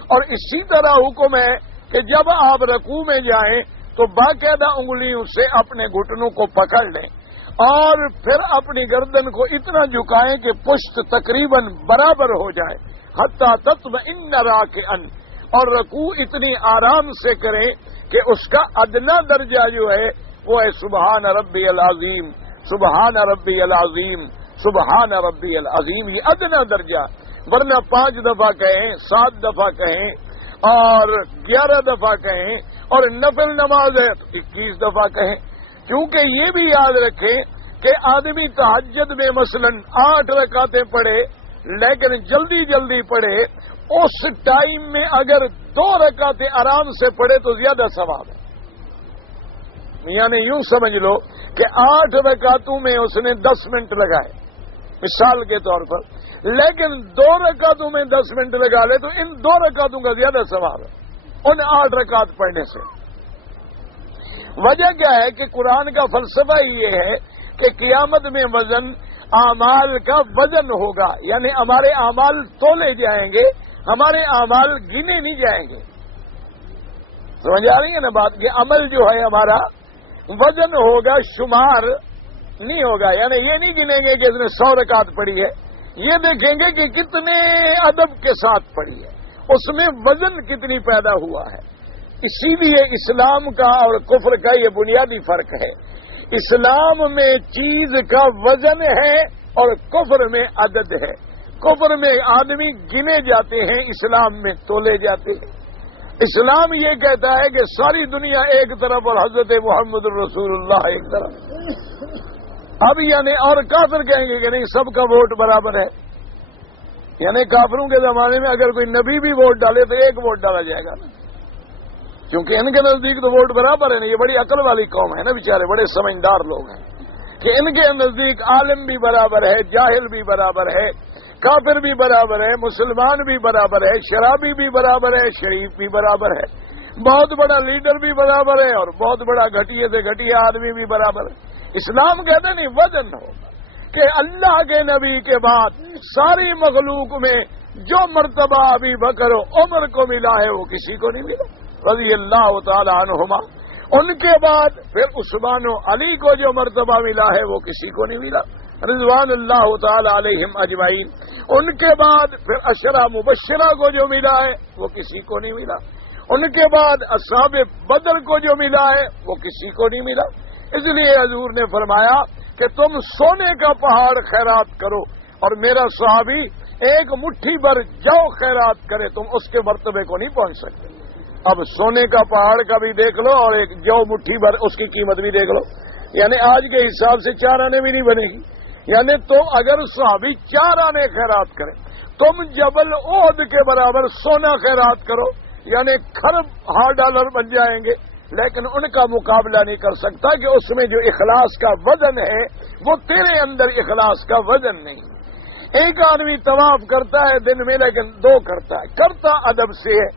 اور اسی طرح حکم ہے کہ جب آپ رکوع میں جائیں تو باقاعدہ انگلیوں سے اپنے گھٹنوں کو پکڑ لیں اور پھر اپنی گردن کو اتنا جھکائیں کہ پشت تقریباً برابر ہو جائے، حتی تطمئن راکعا، اور رکوع اتنی آرام سے کریں کہ اس کا ادنا درجہ جو ہے وہ ہے سبحان ربی العظیم، سبحان ربی العظیم، سبحان ربی العظیم، یہ ادنا درجہ، ورنہ 5 دفعہ کہیں، 7 دفعہ کہیں اور 11 دفعہ کہیں، اور نفل نماز ہے تو 21 دفعہ کہیں۔ کیونکہ یہ بھی یاد رکھیں کہ آدمی تہجد میں مثلا 8 رکعتیں پڑھے لیکن جلدی جلدی پڑھے، اس ٹائم میں اگر 2 رکعتیں آرام سے پڑھے تو زیادہ ثواب ہے. یعنی یوں سمجھ لو کہ 8 رکعتوں میں اس نے 10 منٹ لگائے مثال کے طور پر، لیکن 2 رکعتوں میں 10 منٹ لگا لے تو ان 2 رکعتوں کا زیادہ ثواب ہے ان 8 رکعت پڑھنے سے. وجہ کیا ہے کہ قرآن کا فلسفہ یہ ہے کہ قیامت میں وزن اعمال کا وزن ہوگا، یعنی ہمارے اعمال تولے جائیں گے، ہمارے اعمال گنے نہیں جائیں گے. سمجھ آ رہی ہے نا بات کہ عمل جو ہے ہمارا وزن ہوگا، شمار نہیں ہوگا. یعنی یہ نہیں گنیں گے کہ اس نے 100 رکعت پڑھی ہے، یہ دیکھیں گے کہ کتنے ادب کے ساتھ پڑھی ہے، اس میں وزن کتنی پیدا ہوا ہے. اسی لیے اسلام کا اور کفر کا یہ بنیادی فرق ہے. اسلام میں چیز کا وزن ہے اور کفر میں عدد ہے. کفر میں آدمی گنے جاتے ہیں، اسلام میں تولے جاتے ہیں. اسلام یہ کہتا ہے کہ ساری دنیا ایک طرف اور حضرت محمد رسول اللہ ایک طرف. اب یعنی اور کافر کہیں گے کہ نہیں سب کا ووٹ برابر ہے. یعنی کافروں کے زمانے میں اگر کوئی نبی بھی ووٹ ڈالے تو ایک ووٹ ڈالا جائے گا نا، کیونکہ ان کے نزدیک تو ووٹ برابر ہے نا. یہ بڑی عقل والی قوم ہے نا، بیچارے بڑے سمجھدار لوگ ہیں کہ ان کے نزدیک عالم بھی برابر ہے، جاہل بھی برابر ہے، کافر بھی برابر ہے، مسلمان بھی برابر ہے، شرابی بھی برابر ہے، شریف بھی برابر ہے، بہت بڑا لیڈر بھی برابر ہے اور بہت بڑا گھٹیے سے گھٹیا آدمی بھی برابر ہے. اسلام کہتے نہیں وزن ہوگا کہ اللہ کے نبی کے بعد ساری مخلوق میں جو مرتبہ ابھی بکر و عمر کو ملا ہے وہ کسی کو نہیں ملا رضی اللہ تعالی عنہما. ان کے بعد پھر عثمان و علی کو جو مرتبہ ملا ہے وہ کسی کو نہیں ملا رضوان اللہ تعالی علیہم اجمعین. ان کے بعد پھر عشرہ مبشرہ کو جو ملا ہے وہ کسی کو نہیں ملا. ان کے بعد اصحاب بدر کو جو ملا ہے وہ کسی کو نہیں ملا. اس لیے حضور نے فرمایا کہ تم سونے کا پہاڑ خیرات کرو اور میرا صحابی ایک مٹھی بھر جو خیرات کرے تم اس کے مرتبے کو نہیں پہنچ سکتے. اب سونے کا پہاڑ کا بھی دیکھ لو اور ایک جو مٹھی بھر اس کی قیمت بھی دیکھ لو، یعنی آج کے حساب سے 4 آنے بھی نہیں بنے گی. یعنی تو اگر صحابی 4 آنے خیرات کرے تم جبل احد کے برابر سونا خیرات کرو یعنی $1 ارب بن جائیں گے، لیکن ان کا مقابلہ نہیں کر سکتا کہ اس میں جو اخلاص کا وزن ہے وہ تیرے اندر اخلاص کا وزن نہیں. ایک آدمی طواف کرتا ہے دن میں لیکن 2 کرتا ہے، کرتا ادب سے ہے.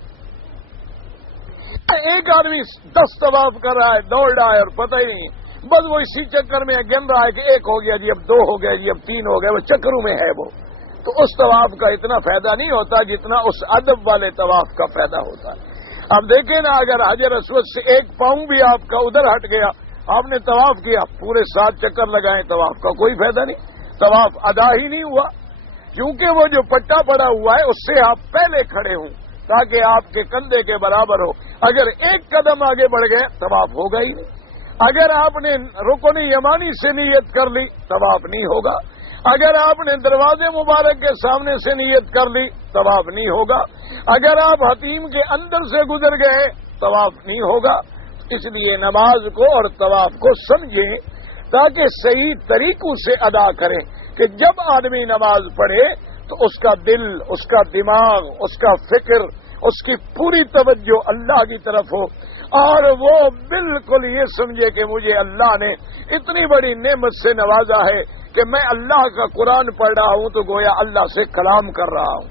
ایک آدمی 10 طواف کر رہا ہے، دوڑ رہا ہے اور پتہ ہی نہیں بس وہ اسی چکر میں گن رہا ہے کہ 1 ہو گیا جی، اب 2 ہو گیا جی، اب 3 ہو گیا، وہ چکروں میں ہے وہ. تو اس طواف کا اتنا فائدہ نہیں ہوتا جتنا اس ادب والے طواف کا فائدہ ہوتا ہے. اب دیکھیں نا اگر حجر اسود سے 1 پاؤں بھی آپ کا ادھر ہٹ گیا، آپ نے طواف کیا، پورے 7 چکر لگائیں، طواف کا کوئی فائدہ نہیں، طواف ادا ہی نہیں ہوا. کیونکہ وہ جو پٹا پڑا ہوا ہے اس سے آپ پہلے کھڑے ہوں تاکہ آپ کے کندھے کے برابر ہو. اگر 1 قدم آگے بڑھ گئے طواف ہوگا ہی نہیں. اگر آپ نے رکن یمانی سے نیت کر لی طواف نہیں ہوگا. اگر آپ نے دروازے مبارک کے سامنے سے نیت کر لی طواف نہیں ہوگا. اگر آپ حتیم کے اندر سے گزر گئے طواف نہیں ہوگا. اس لیے نماز کو اور طواف کو سمجھیں تاکہ صحیح طریقوں سے ادا کریں کہ جب آدمی نماز پڑھے تو اس کا دل، اس کا دماغ، اس کا فکر، اس کی پوری توجہ اللہ کی طرف ہو اور وہ بالکل یہ سمجھے کہ مجھے اللہ نے اتنی بڑی نعمت سے نوازا ہے کہ میں اللہ کا قرآن پڑھ رہا ہوں تو گویا اللہ سے کلام کر رہا ہوں.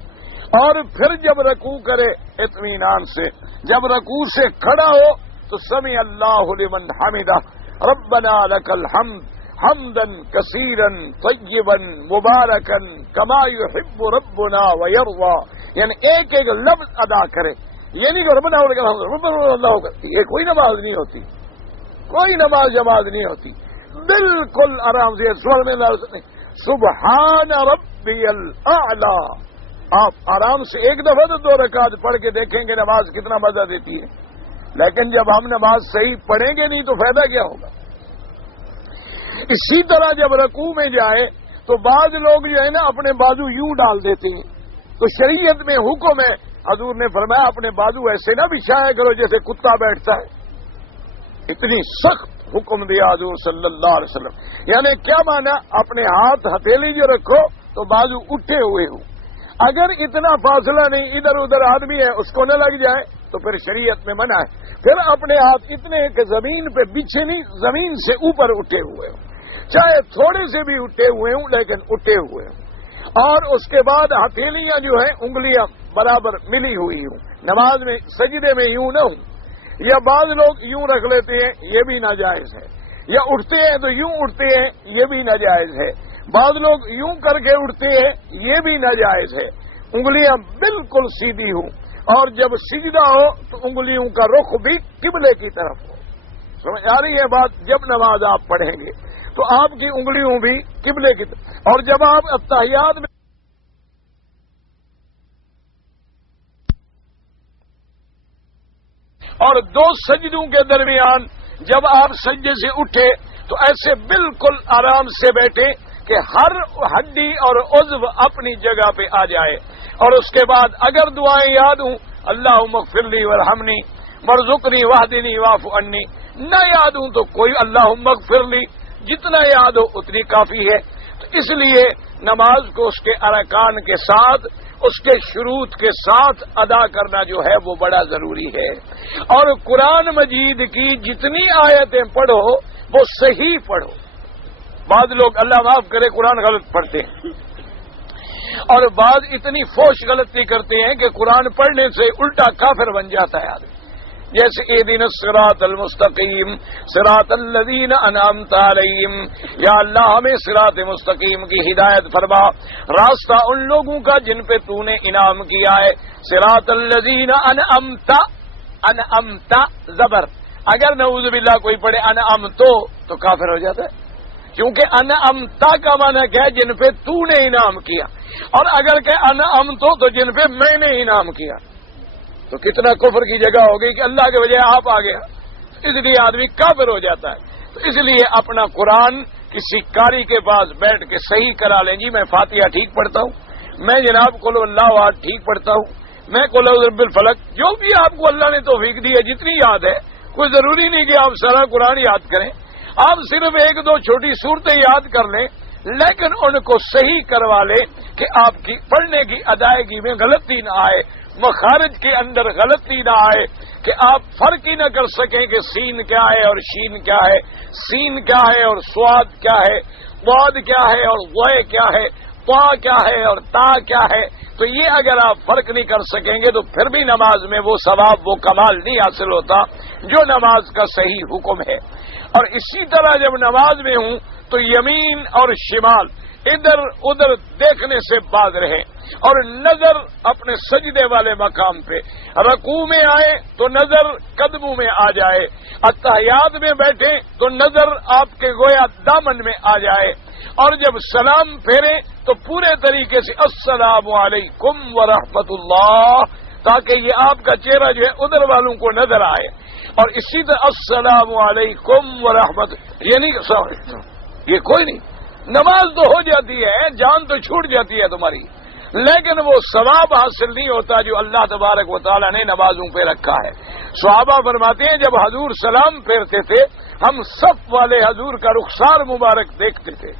اور پھر جب رکوع کرے اطمینان سے، جب رکوع سے کھڑا ہو تو سمع اللہ لمن حمدہ ربنا لک الحمد حمدا کثیرا طیبا مبارکا کما یحب ربنا ویرضی. یعنی ایک ایک لفظ ادا کرے. یہ نہیں کہ ربنا لک الحمد ربنا اللہ، یہ کوئی نماز نہیں ہوتی، کوئی نماز جماز نہیں ہوتی. بالکل آرام سے سبحان ربی الاعلی. آپ آرام سے 1 دفعہ تو 2 رکعت پڑھ کے دیکھیں گے نماز کتنا مزہ دیتی ہے. لیکن جب ہم نماز صحیح پڑھیں گے نہیں تو فائدہ کیا ہوگا. اسی طرح جب رکوع میں جائے تو بعض لوگ جو ہے نا اپنے بازو یوں ڈال دیتے ہیں. تو شریعت میں حکم ہے، حضور نے فرمایا اپنے بازو ایسے نہ بچھایا کرو جیسے کتا بیٹھتا ہے. اتنی سخت حکم دیا حضور صلی اللہ علیہ وسلم. یعنی کیا مانا؟ اپنے ہاتھ ہتھیلی جو رکھو تو بازو اٹھے ہوئے ہوں. اگر اتنا فاصلہ نہیں، ادھر ادھر آدمی ہے اس کو نہ لگ جائے تو پھر شریعت میں منع ہے. پھر اپنے ہاتھ اتنے کہ زمین پہ بچھے نہیں، زمین سے اوپر اٹھے ہوئے ہوں، چاہے تھوڑے سے بھی اٹھے ہوئے ہوں لیکن اٹھے ہوئے ہوں. اور اس کے بعد ہتھیلیاں جو ہیں انگلیاں برابر ملی ہوئی ہوں. نماز میں سجدے میں یوں نہ ہوں، یا بعض لوگ یوں رکھ لیتے ہیں، یہ بھی ناجائز ہے. یا اٹھتے ہیں تو یوں اٹھتے ہیں، یہ بھی ناجائز ہے. بعض لوگ یوں کر کے اٹھتے ہیں، یہ بھی ناجائز ہے. انگلیاں بالکل سیدھی ہوں، اور جب سجدہ ہو تو انگلیوں کا رخ بھی قبلے کی طرف ہو. سمجھ آ رہی ہے بات؟ جب نماز آپ پڑھیں گے تو آپ کی انگلیوں بھی قبلے کی طرف. اور جب آپ اتحیات میں اور دو سجدوں کے درمیان جب آپ سجدے سے اٹھے تو ایسے بالکل آرام سے بیٹھے کہ ہر ہڈی اور عضو اپنی جگہ پہ آ جائے. اور اس کے بعد اگر دعائیں یاد ہوں، اللہم اغفر لی وارحمنی وارزقنی واہدنی واعف عنی، نہ یاد ہوں تو کوئی اللہم اغفر لی، جتنا یاد ہو اتنی کافی ہے. تو اس لیے نماز کو اس کے ارکان کے ساتھ، اس کے شروط کے ساتھ ادا کرنا جو ہے وہ بڑا ضروری ہے. اور قرآن مجید کی جتنی آیتیں پڑھو وہ صحیح پڑھو. بعض لوگ اللہ معاف کرے قرآن غلط پڑھتے ہیں، اور بعض اتنی فوش غلطی کرتے ہیں کہ قرآن پڑھنے سے الٹا کافر بن جاتا ہے آدمی. جیسے اہدنا الصراط المستقیم صراط الذین انعمت علیہم، یا اللہ ہمیں صراط مستقیم کی ہدایت فرما، راستہ ان لوگوں کا جن پہ تو نے انعام کیا ہے. صراط الذین انعمت، انعمت زبر، اگر نعوذ باللہ کوئی پڑھے انعمتو تو کافر ہو جاتا ہے، کیونکہ انعمتا کا معنی کیا ہے؟ جن پہ تو نے انعام کیا. اور اگر کہ انعمتو تو جن پہ میں نے انعام کیا، تو کتنا کفر کی جگہ ہوگی کہ اللہ کے بجائے آپ آ گیا. اس لیے آدمی کافر ہو جاتا ہے. تو اس لیے اپنا قرآن کسی قاری کے پاس بیٹھ کے صحیح کرا لیں. جی میں فاتحہ ٹھیک پڑھتا ہوں، میں جناب قل اللہ احد ٹھیک پڑھتا ہوں، میں قل اعوذ برب الفلق، جو بھی آپ کو اللہ نے توفیق دی ہے جتنی یاد ہے. کوئی ضروری نہیں کہ آپ سارا قرآن یاد کریں، آپ صرف ایک دو چھوٹی صورتیں یاد کر لیں، لیکن ان کو صحیح کروا لیں کہ آپ کی پڑھنے کی ادائیگی میں غلطی نہ آئے، مخارج کے اندر غلطی نہ آئے، کہ آپ فرق ہی نہ کر سکیں کہ سین کیا ہے اور شین کیا ہے، سین کیا ہے اور سواد کیا ہے، واد کیا ہے اور وے کیا ہے، طا کیا ہے اور تا کیا ہے. تو یہ اگر آپ فرق نہیں کر سکیں گے تو پھر بھی نماز میں وہ ثواب، وہ کمال نہیں حاصل ہوتا جو نماز کا صحیح حکم ہے. اور اسی طرح جب نماز میں ہوں تو یمین اور شمال ادھر ادھر دیکھنے سے باز رہیں، اور نظر اپنے سجدے والے مقام پہ. رکوع میں آئے تو نظر قدموں میں آ جائے، اتحیات میں بیٹھے تو نظر آپ کے گویا دامن میں آ جائے. اور جب سلام پھیریں تو پورے طریقے سے السلام علیکم ورحمۃ اللہ، تاکہ یہ آپ کا چہرہ جو ہے ادھر والوں کو نظر آئے. اور اسی طرح السلام علیکم ورحمۃ، یہ نہیں کہ یہ کوئی نہیں. نماز تو ہو جاتی ہے، جان تو چھوٹ جاتی ہے تمہاری، لیکن وہ ثواب حاصل نہیں ہوتا جو اللہ تبارک و تعالیٰ نے نمازوں پہ رکھا ہے. صحابہ فرماتے ہیں جب حضور سلام پھیرتے تھے ہم صف والے حضور کا رخسار مبارک دیکھتے تھے،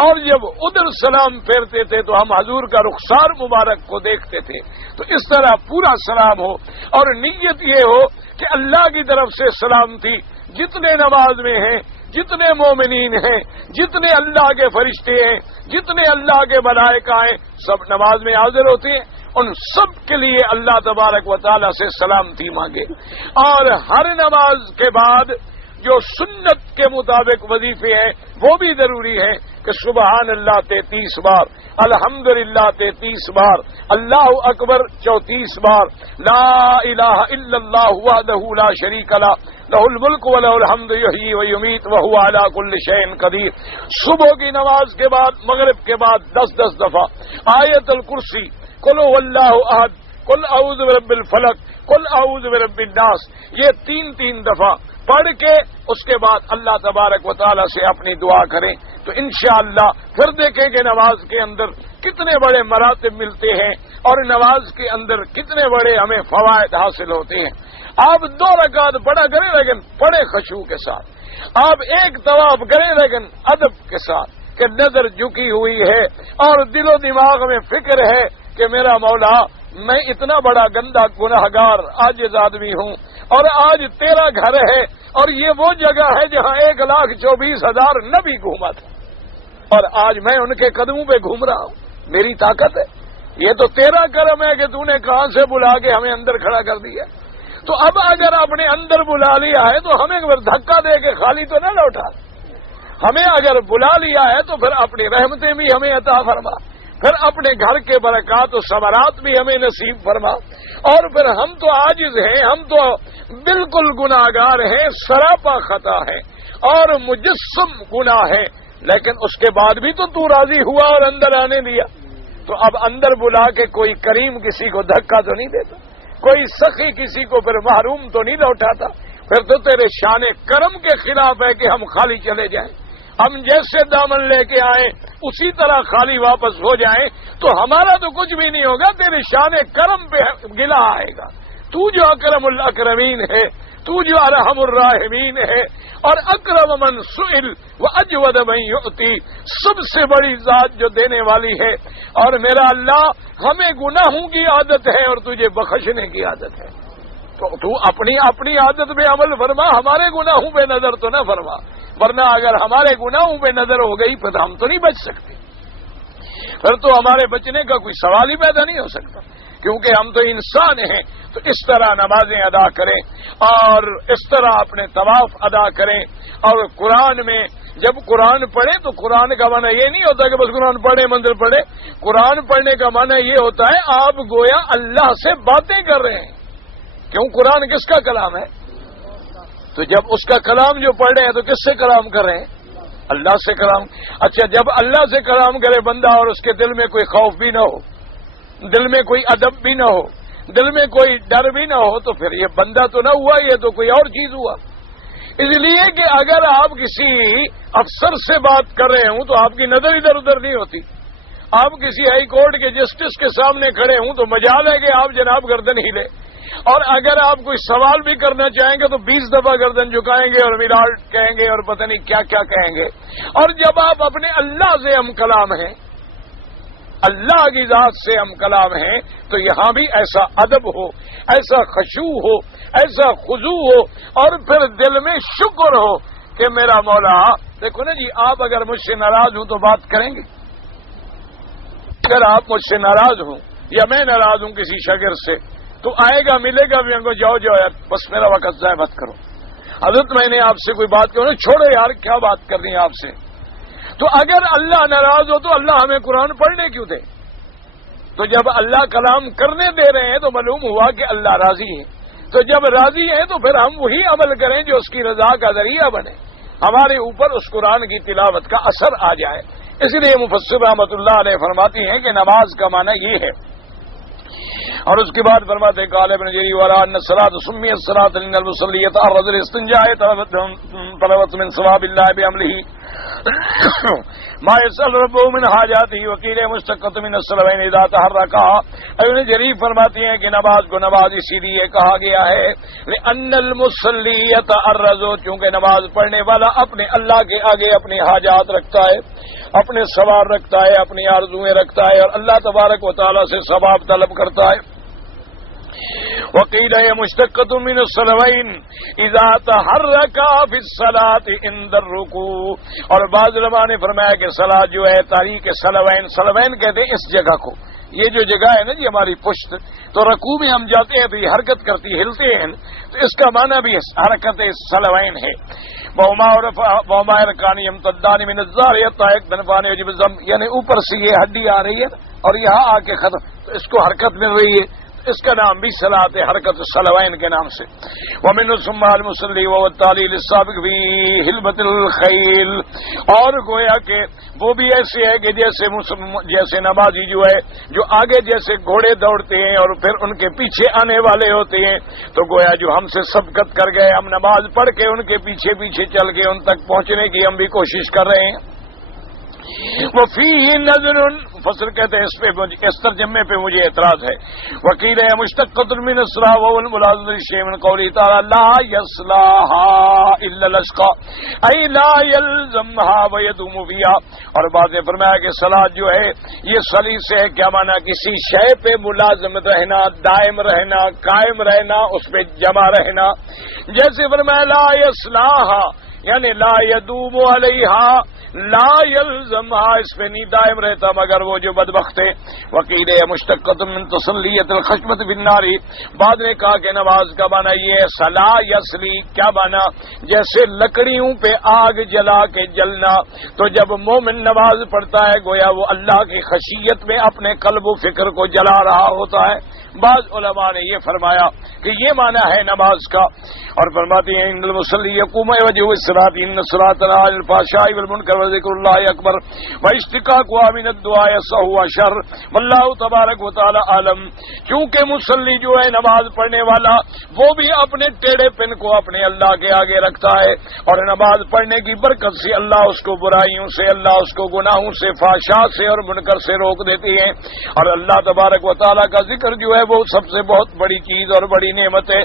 اور جب ادھر سلام پھیرتے تھے تو ہم حضور کا رخسار مبارک کو دیکھتے تھے. تو اس طرح پورا سلام ہو، اور نیت یہ ہو کہ اللہ کی طرف سے سلام تھی. جتنے نماز میں ہیں، جتنے مومنین ہیں، جتنے اللہ کے فرشتے ہیں، جتنے اللہ کے ملائکہ ہیں، سب نماز میں حاضر ہوتے ہیں. ان سب کے لیے اللہ تبارک و تعالیٰ سے سلامتی مانگے. اور ہر نماز کے بعد جو سنت کے مطابق وظیفے ہیں وہ بھی ضروری ہے کہ سبحان اللہ 33 بار، الحمدللہ 33 بار، اللہ اکبر 34 بار، لا الہ الا اللہ وحدہ لا شریک لہ لہ الملک ولہ الحمد یحیی و یمیت وہو علی کل شیء قدیر. صبح کی نماز کے بعد، مغرب کے بعد 10 دفعہ آیت الکرسی، قل هو اللہ احد، قل اعوذ برب الفلق، قل اعوذ برب الناس، یہ 3 دفعہ پڑھ کے اس کے بعد اللہ تبارک و تعالیٰ سے اپنی دعا کریں. تو انشاءاللہ پھر دیکھیں کہ نماز کے اندر کتنے بڑے مراتب ملتے ہیں، اور نماز کے اندر کتنے بڑے ہمیں فوائد حاصل ہوتے ہیں. آپ 2 رکعت پڑھا کریں لیکن پڑھے خشوع کے ساتھ. آپ ایک طواف کریں لیکن ادب کے ساتھ، کہ نظر جھکی ہوئی ہے اور دل و دماغ میں فکر ہے کہ میرا مولا میں اتنا بڑا گندا گناہگار عاجز آدمی ہوں، اور آج تیرا گھر ہے، اور یہ وہ جگہ ہے جہاں 1,24,000 نبی گھوما تھا، اور آج میں ان کے قدموں پہ گھوم رہا ہوں۔ میری طاقت ہے؟ یہ تو تیرا کرم ہے کہ تو نے کہاں سے بلا کے ہمیں اندر کھڑا کر دیا۔ تو اب اگر آپ نے اندر بلا لیا ہے تو ہمیں دھکا دے کے خالی تو نہ لوٹا، ہمیں اگر بلا لیا ہے تو پھر اپنی رحمتیں بھی ہمیں عطا فرما، پھر اپنے گھر کے برکات و ثمرات بھی ہمیں نصیب فرما، اور پھر ہم تو عاجز ہیں، ہم تو بالکل گناہگار ہیں، سراپا خطا ہے اور مجسم گناہ ہے، لیکن اس کے بعد بھی تو راضی ہوا اور اندر آنے دیا۔ تو اب اندر بلا کے کوئی کریم کسی کو دھکا تو نہیں دیتا، کوئی سخی کسی کو پھر محروم تو نہیں لوٹاتا، پھر تو تیرے شان کرم کے خلاف ہے کہ ہم خالی چلے جائیں، ہم جیسے دامن لے کے آئیں اسی طرح خالی واپس ہو جائیں، تو ہمارا تو کچھ بھی نہیں ہوگا، تیرے شان کرم پہ گلہ آئے گا۔ تو جو اکرم الاکرمین ہے، تو جو ارحم الراحمین ہے، اور اکرم من سئل و اجود من یؤتی، سب سے بڑی ذات جو دینے والی ہے، اور میرا اللہ ہمیں گناہوں کی عادت ہے اور تجھے بخشنے کی عادت ہے، تو اپنی عادت پہ عمل فرما، ہمارے گناہوں پہ نظر تو نہ فرما، ورنہ اگر ہمارے گناہوں پہ نظر ہو گئی پھر ہم تو نہیں بچ سکتے، پھر تو ہمارے بچنے کا کوئی سوال ہی پیدا نہیں ہو سکتا، کیونکہ ہم تو انسان ہیں۔ تو اس طرح نمازیں ادا کریں اور اس طرح اپنے طواف ادا کریں، اور قرآن میں جب قرآن پڑھیں تو قرآن کا معنی یہ نہیں ہوتا کہ بس قرآن پڑھیں منتر پڑھیں، قرآن پڑھنے کا معنی یہ ہوتا ہے آپ گویا اللہ سے باتیں کر رہے ہیں، کیوں قرآن کس کا کلام ہے؟ تو جب اس کا کلام جو پڑھ رہے ہیں تو کس سے کلام کر رہے ہیں؟ اللہ سے کلام۔ اچھا، جب اللہ سے کلام کرے بندہ اور اس کے دل میں کوئی خوف بھی نہ ہو، دل میں کوئی ادب بھی نہ ہو، دل میں کوئی ڈر بھی نہ ہو، تو پھر یہ بندہ تو نہ ہوا، یہ تو کوئی اور چیز ہوا۔ اس لیے کہ اگر آپ کسی افسر سے بات کر رہے ہوں تو آپ کی نظر ادھر ادھر نہیں ہوتی، آپ کسی ہائی کورٹ کے جسٹس کے سامنے کھڑے ہوں تو مجال ہے کہ آپ جناب گردن ہلے، اور اگر آپ کوئی سوال بھی کرنا چاہیں گے تو 20 دفعہ گردن جھکائیں گے اور میراٹ کہیں گے اور پتہ نہیں کیا کیا کہیں گے۔ اور جب آپ اپنے اللہ سے ہم کلام ہیں، اللہ کی ذات سے ہم کلام ہیں، تو یہاں بھی ایسا ادب ہو، ایسا خشوع ہو، ایسا خضوع ہو، اور پھر دل میں شکر ہو کہ میرا مولا۔ دیکھو نا جی، آپ اگر مجھ سے ناراض ہوں تو بات کریں گے، اگر آپ مجھ سے ناراض ہوں یا میں ناراض ہوں کسی شاگرد سے تو آئے گا ملے گا بھی، ان کو جاؤ جاؤ یار بس میرا وقت ضائع مت کرو، حضرت میں نے آپ سے کوئی بات کروں، چھوڑو یار کیا بات کرنی ہے آپ سے۔ تو اگر اللہ ناراض ہو تو اللہ ہمیں قرآن پڑھنے کیوں دے؟ تو جب اللہ کلام کرنے دے رہے ہیں تو معلوم ہوا کہ اللہ راضی ہے، تو جب راضی ہے تو پھر ہم وہی عمل کریں جو اس کی رضا کا ذریعہ بنے، ہمارے اوپر اس قرآن کی تلاوت کا اثر آ جائے۔ اس لیے مفسر رحمۃ اللہ علیہ فرماتی ہیں کہ نماز کا معنی یہ ہے، اور اس کے بعد فرماتے ہیں قال ابن جری ورا ان الصلاۃ سمیت الصلاۃ لان المصلی يتعرض الاستنجاء طلبت من ثواب الله بعمله ما يسأل ربه من حاجاته وقيل مشتقۃ من الصلوین اذا تحرکا۔ ابن جری فرماتے ہیں کہ نماز کو نماز اسی لیے کہا گیا ہے لان المصلی يتعرض، چونکہ نماز پڑھنے والا اپنے اللہ کے آگے اپنی حاجات رکھتا ہے، اپنے سوال رکھتا ہے، اپنی آرزویں رکھتا ہے، اور اللہ تبارک و تعالی سے ثواب طلب کرتا ہے۔ وقیل مشتقۃ من الصلوین اذا تحرکا فی الصلاۃ عند الرکوع، اور بعض علماء نے فرمایا کہ صلاۃ جو ہے تاریخ صلوین، صلوین کہتے ہیں اس جگہ کو، یہ جو جگہ ہے نا جی ہماری پشت، تو رکوع میں ہم جاتے ہیں تو یہ حرکت کرتی ہلتے ہیں، تو اس کا معنی بھی حرکت صلوین ہے۔ وما ارکان یمتدان من الظہر یتنفان یجب الضم، یعنی اوپر سے یہ ہڈی آ رہی ہے اور یہاں آ کے ختم، تو اس کو حرکت مل رہی ہے، اس کا نام بھی صلاۃ حرکت الصلوین کے نام سے۔ ومن ثم المصلی والتالی للسابق فی حلبۃ الخیل، اور گویا کہ وہ بھی ایسے ہے کہ جیسے نمازی جو ہے جو آگے جیسے گھوڑے دوڑتے ہیں اور پھر ان کے پیچھے آنے والے ہوتے ہیں، تو گویا جو ہم سے سبقت کر گئے، ہم نماز پڑھ کے ان کے پیچھے پیچھے چل کے ان تک پہنچنے کی ہم بھی کوشش کر رہے ہیں۔ وفیہ نظر، مفسر کہتے ہیں اس ترجمے پہ مجھے اعتراض ہے. وکیل ہے مشتقۃ من الصلاح والملازمۃ للشیء من قوله تعالی لا یصلاها الا الاشقى ای لا یلزمها ويدوم فيها. اور بعد نے فرمایا کہ صلاۃ جو ہے یہ صلی سے ہے. کیا معنی؟ کسی شے پہ ملازمت رہنا، دائم رہنا، قائم رہنا، اس پہ جمع رہنا. جیسے فرمایا لا یصلاها یعنی لا یدوم علیہا، لا یلزمها اس پہ نہیں دائم رہتا مگر وہ جو بدبخت ہے. وقیل مشتقۃ من تسلیۃ الخشمۃ بالنار. بعد نے کہا کہ نماز کا معنی یہ ہے صلا یصلی. کیا معنی؟ جیسے لکڑیوں پہ آگ جلا کے جلنا. تو جب مومن نماز پڑھتا ہے گویا وہ اللہ کی خشیت میں اپنے قلب و فکر کو جلا رہا ہوتا ہے. بعض علماء نے یہ فرمایا کہ یہ معنی ہے نماز کا. اور فرماتے ہیں ان المصلی یقوم وجه الصلاۃ ان الصلاۃ تنہی عن الفحشاء والمنکر وذکر اللہ اکبر واستقاقها من الدعاء سهو شر واللہ تبارک و تعالی عالم. کیونکہ مصلی جو ہے نماز پڑھنے والا وہ بھی اپنے ٹیڑھے پن کو اپنے اللہ کے آگے رکھتا ہے اور نماز پڑھنے کی برکت سے اللہ اس کو برائیوں سے، اللہ اس کو گناہوں سے، فحشاء سے اور منکر سے روک دیتی ہے. اور اللہ تبارک و تعالی کا ذکر جو ہے وہ سب سے بہت بڑی چیز اور بڑی نعمت ہے.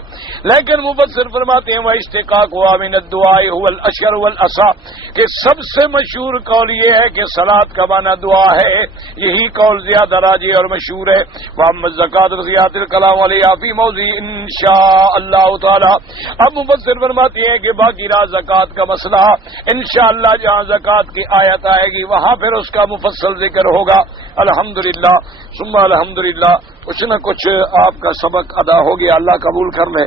لیکن مفسر فرماتے ہیں وَإِشْتِقَاقُهَا مِنَ الدُّعَاءِ هُوَ الْأَشْهَرُ وَالْأَصَحُّ کہ سب سے مشہور قول یہ ہے کہ صلاۃ کا معنی دعا ہے. یہی قول زیادہ راجح اور مشہور ہے. وَأَمَّا الزَّكَاةُ فَزِيَادَةُ الْكَلَامِ عَلَيْهَا فِي مَوْضِعٍ إِن شَاءَ اللَّهُ تَعَالَى. اب مفسر فرماتے ہیں کہ باقی رہا زکوٰۃ کا مسئلہ، انشاءاللہ جہاں زکوٰۃ کی آیت آئے گی وہاں پھر اس کا مفصل ذکر ہوگا. الحمدللہ ثم الحمدللہ. کچھ نہ کچھ آپ کا سبق ادا ہو گیا، اللہ قبول کر لے.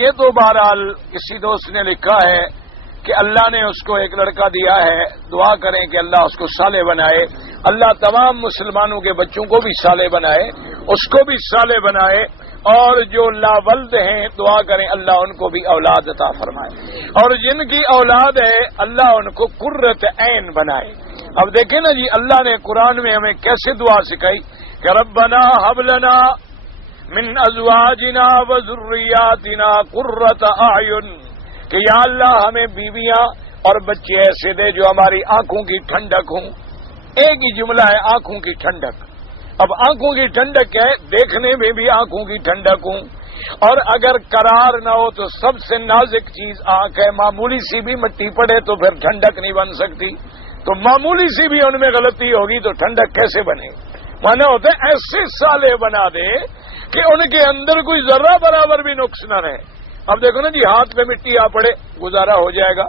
یہ تو بہرحال کسی دوست نے لکھا ہے کہ اللہ نے اس کو ایک لڑکا دیا ہے، دعا کریں کہ اللہ اس کو صالح بنائے. اللہ تمام مسلمانوں کے بچوں کو بھی صالح بنائے، اس کو بھی صالح بنائے. اور جو لاولد ہیں دعا کریں اللہ ان کو بھی اولاد عطا فرمائے، اور جن کی اولاد ہے اللہ ان کو قرۃ عین بنائے. اب دیکھیں نا جی، اللہ نے قرآن میں ہمیں کیسے دعا سکھائی کہ ربنا هب لنا من ازواجنا وذریاتنا قرۃ اعین، کہ یا اللہ ہمیں بیویاں اور بچے ایسے دے جو ہماری آنکھوں کی ٹھنڈک ہوں. ایک ہی جملہ ہے آنکھوں کی ٹھنڈک. اب آنکھوں کی ٹھنڈک ہے، دیکھنے میں بھی آنکھوں کی ٹھنڈک ہوں. اور اگر قرار نہ ہو تو سب سے نازک چیز آنکھ ہے. معمولی سی بھی مٹی پڑے تو پھر ٹھنڈک نہیں بن سکتی. تو معمولی سی بھی ان میں غلطی ہوگی تو ٹھنڈک کیسے بنے؟ مانا ہوتے ایسے صالح بنا دے کہ ان کے اندر کوئی ذرہ برابر بھی نقص نہ رہے. اب دیکھو نا جی، ہاتھ پہ مٹی آ پڑے گزارا ہو جائے گا،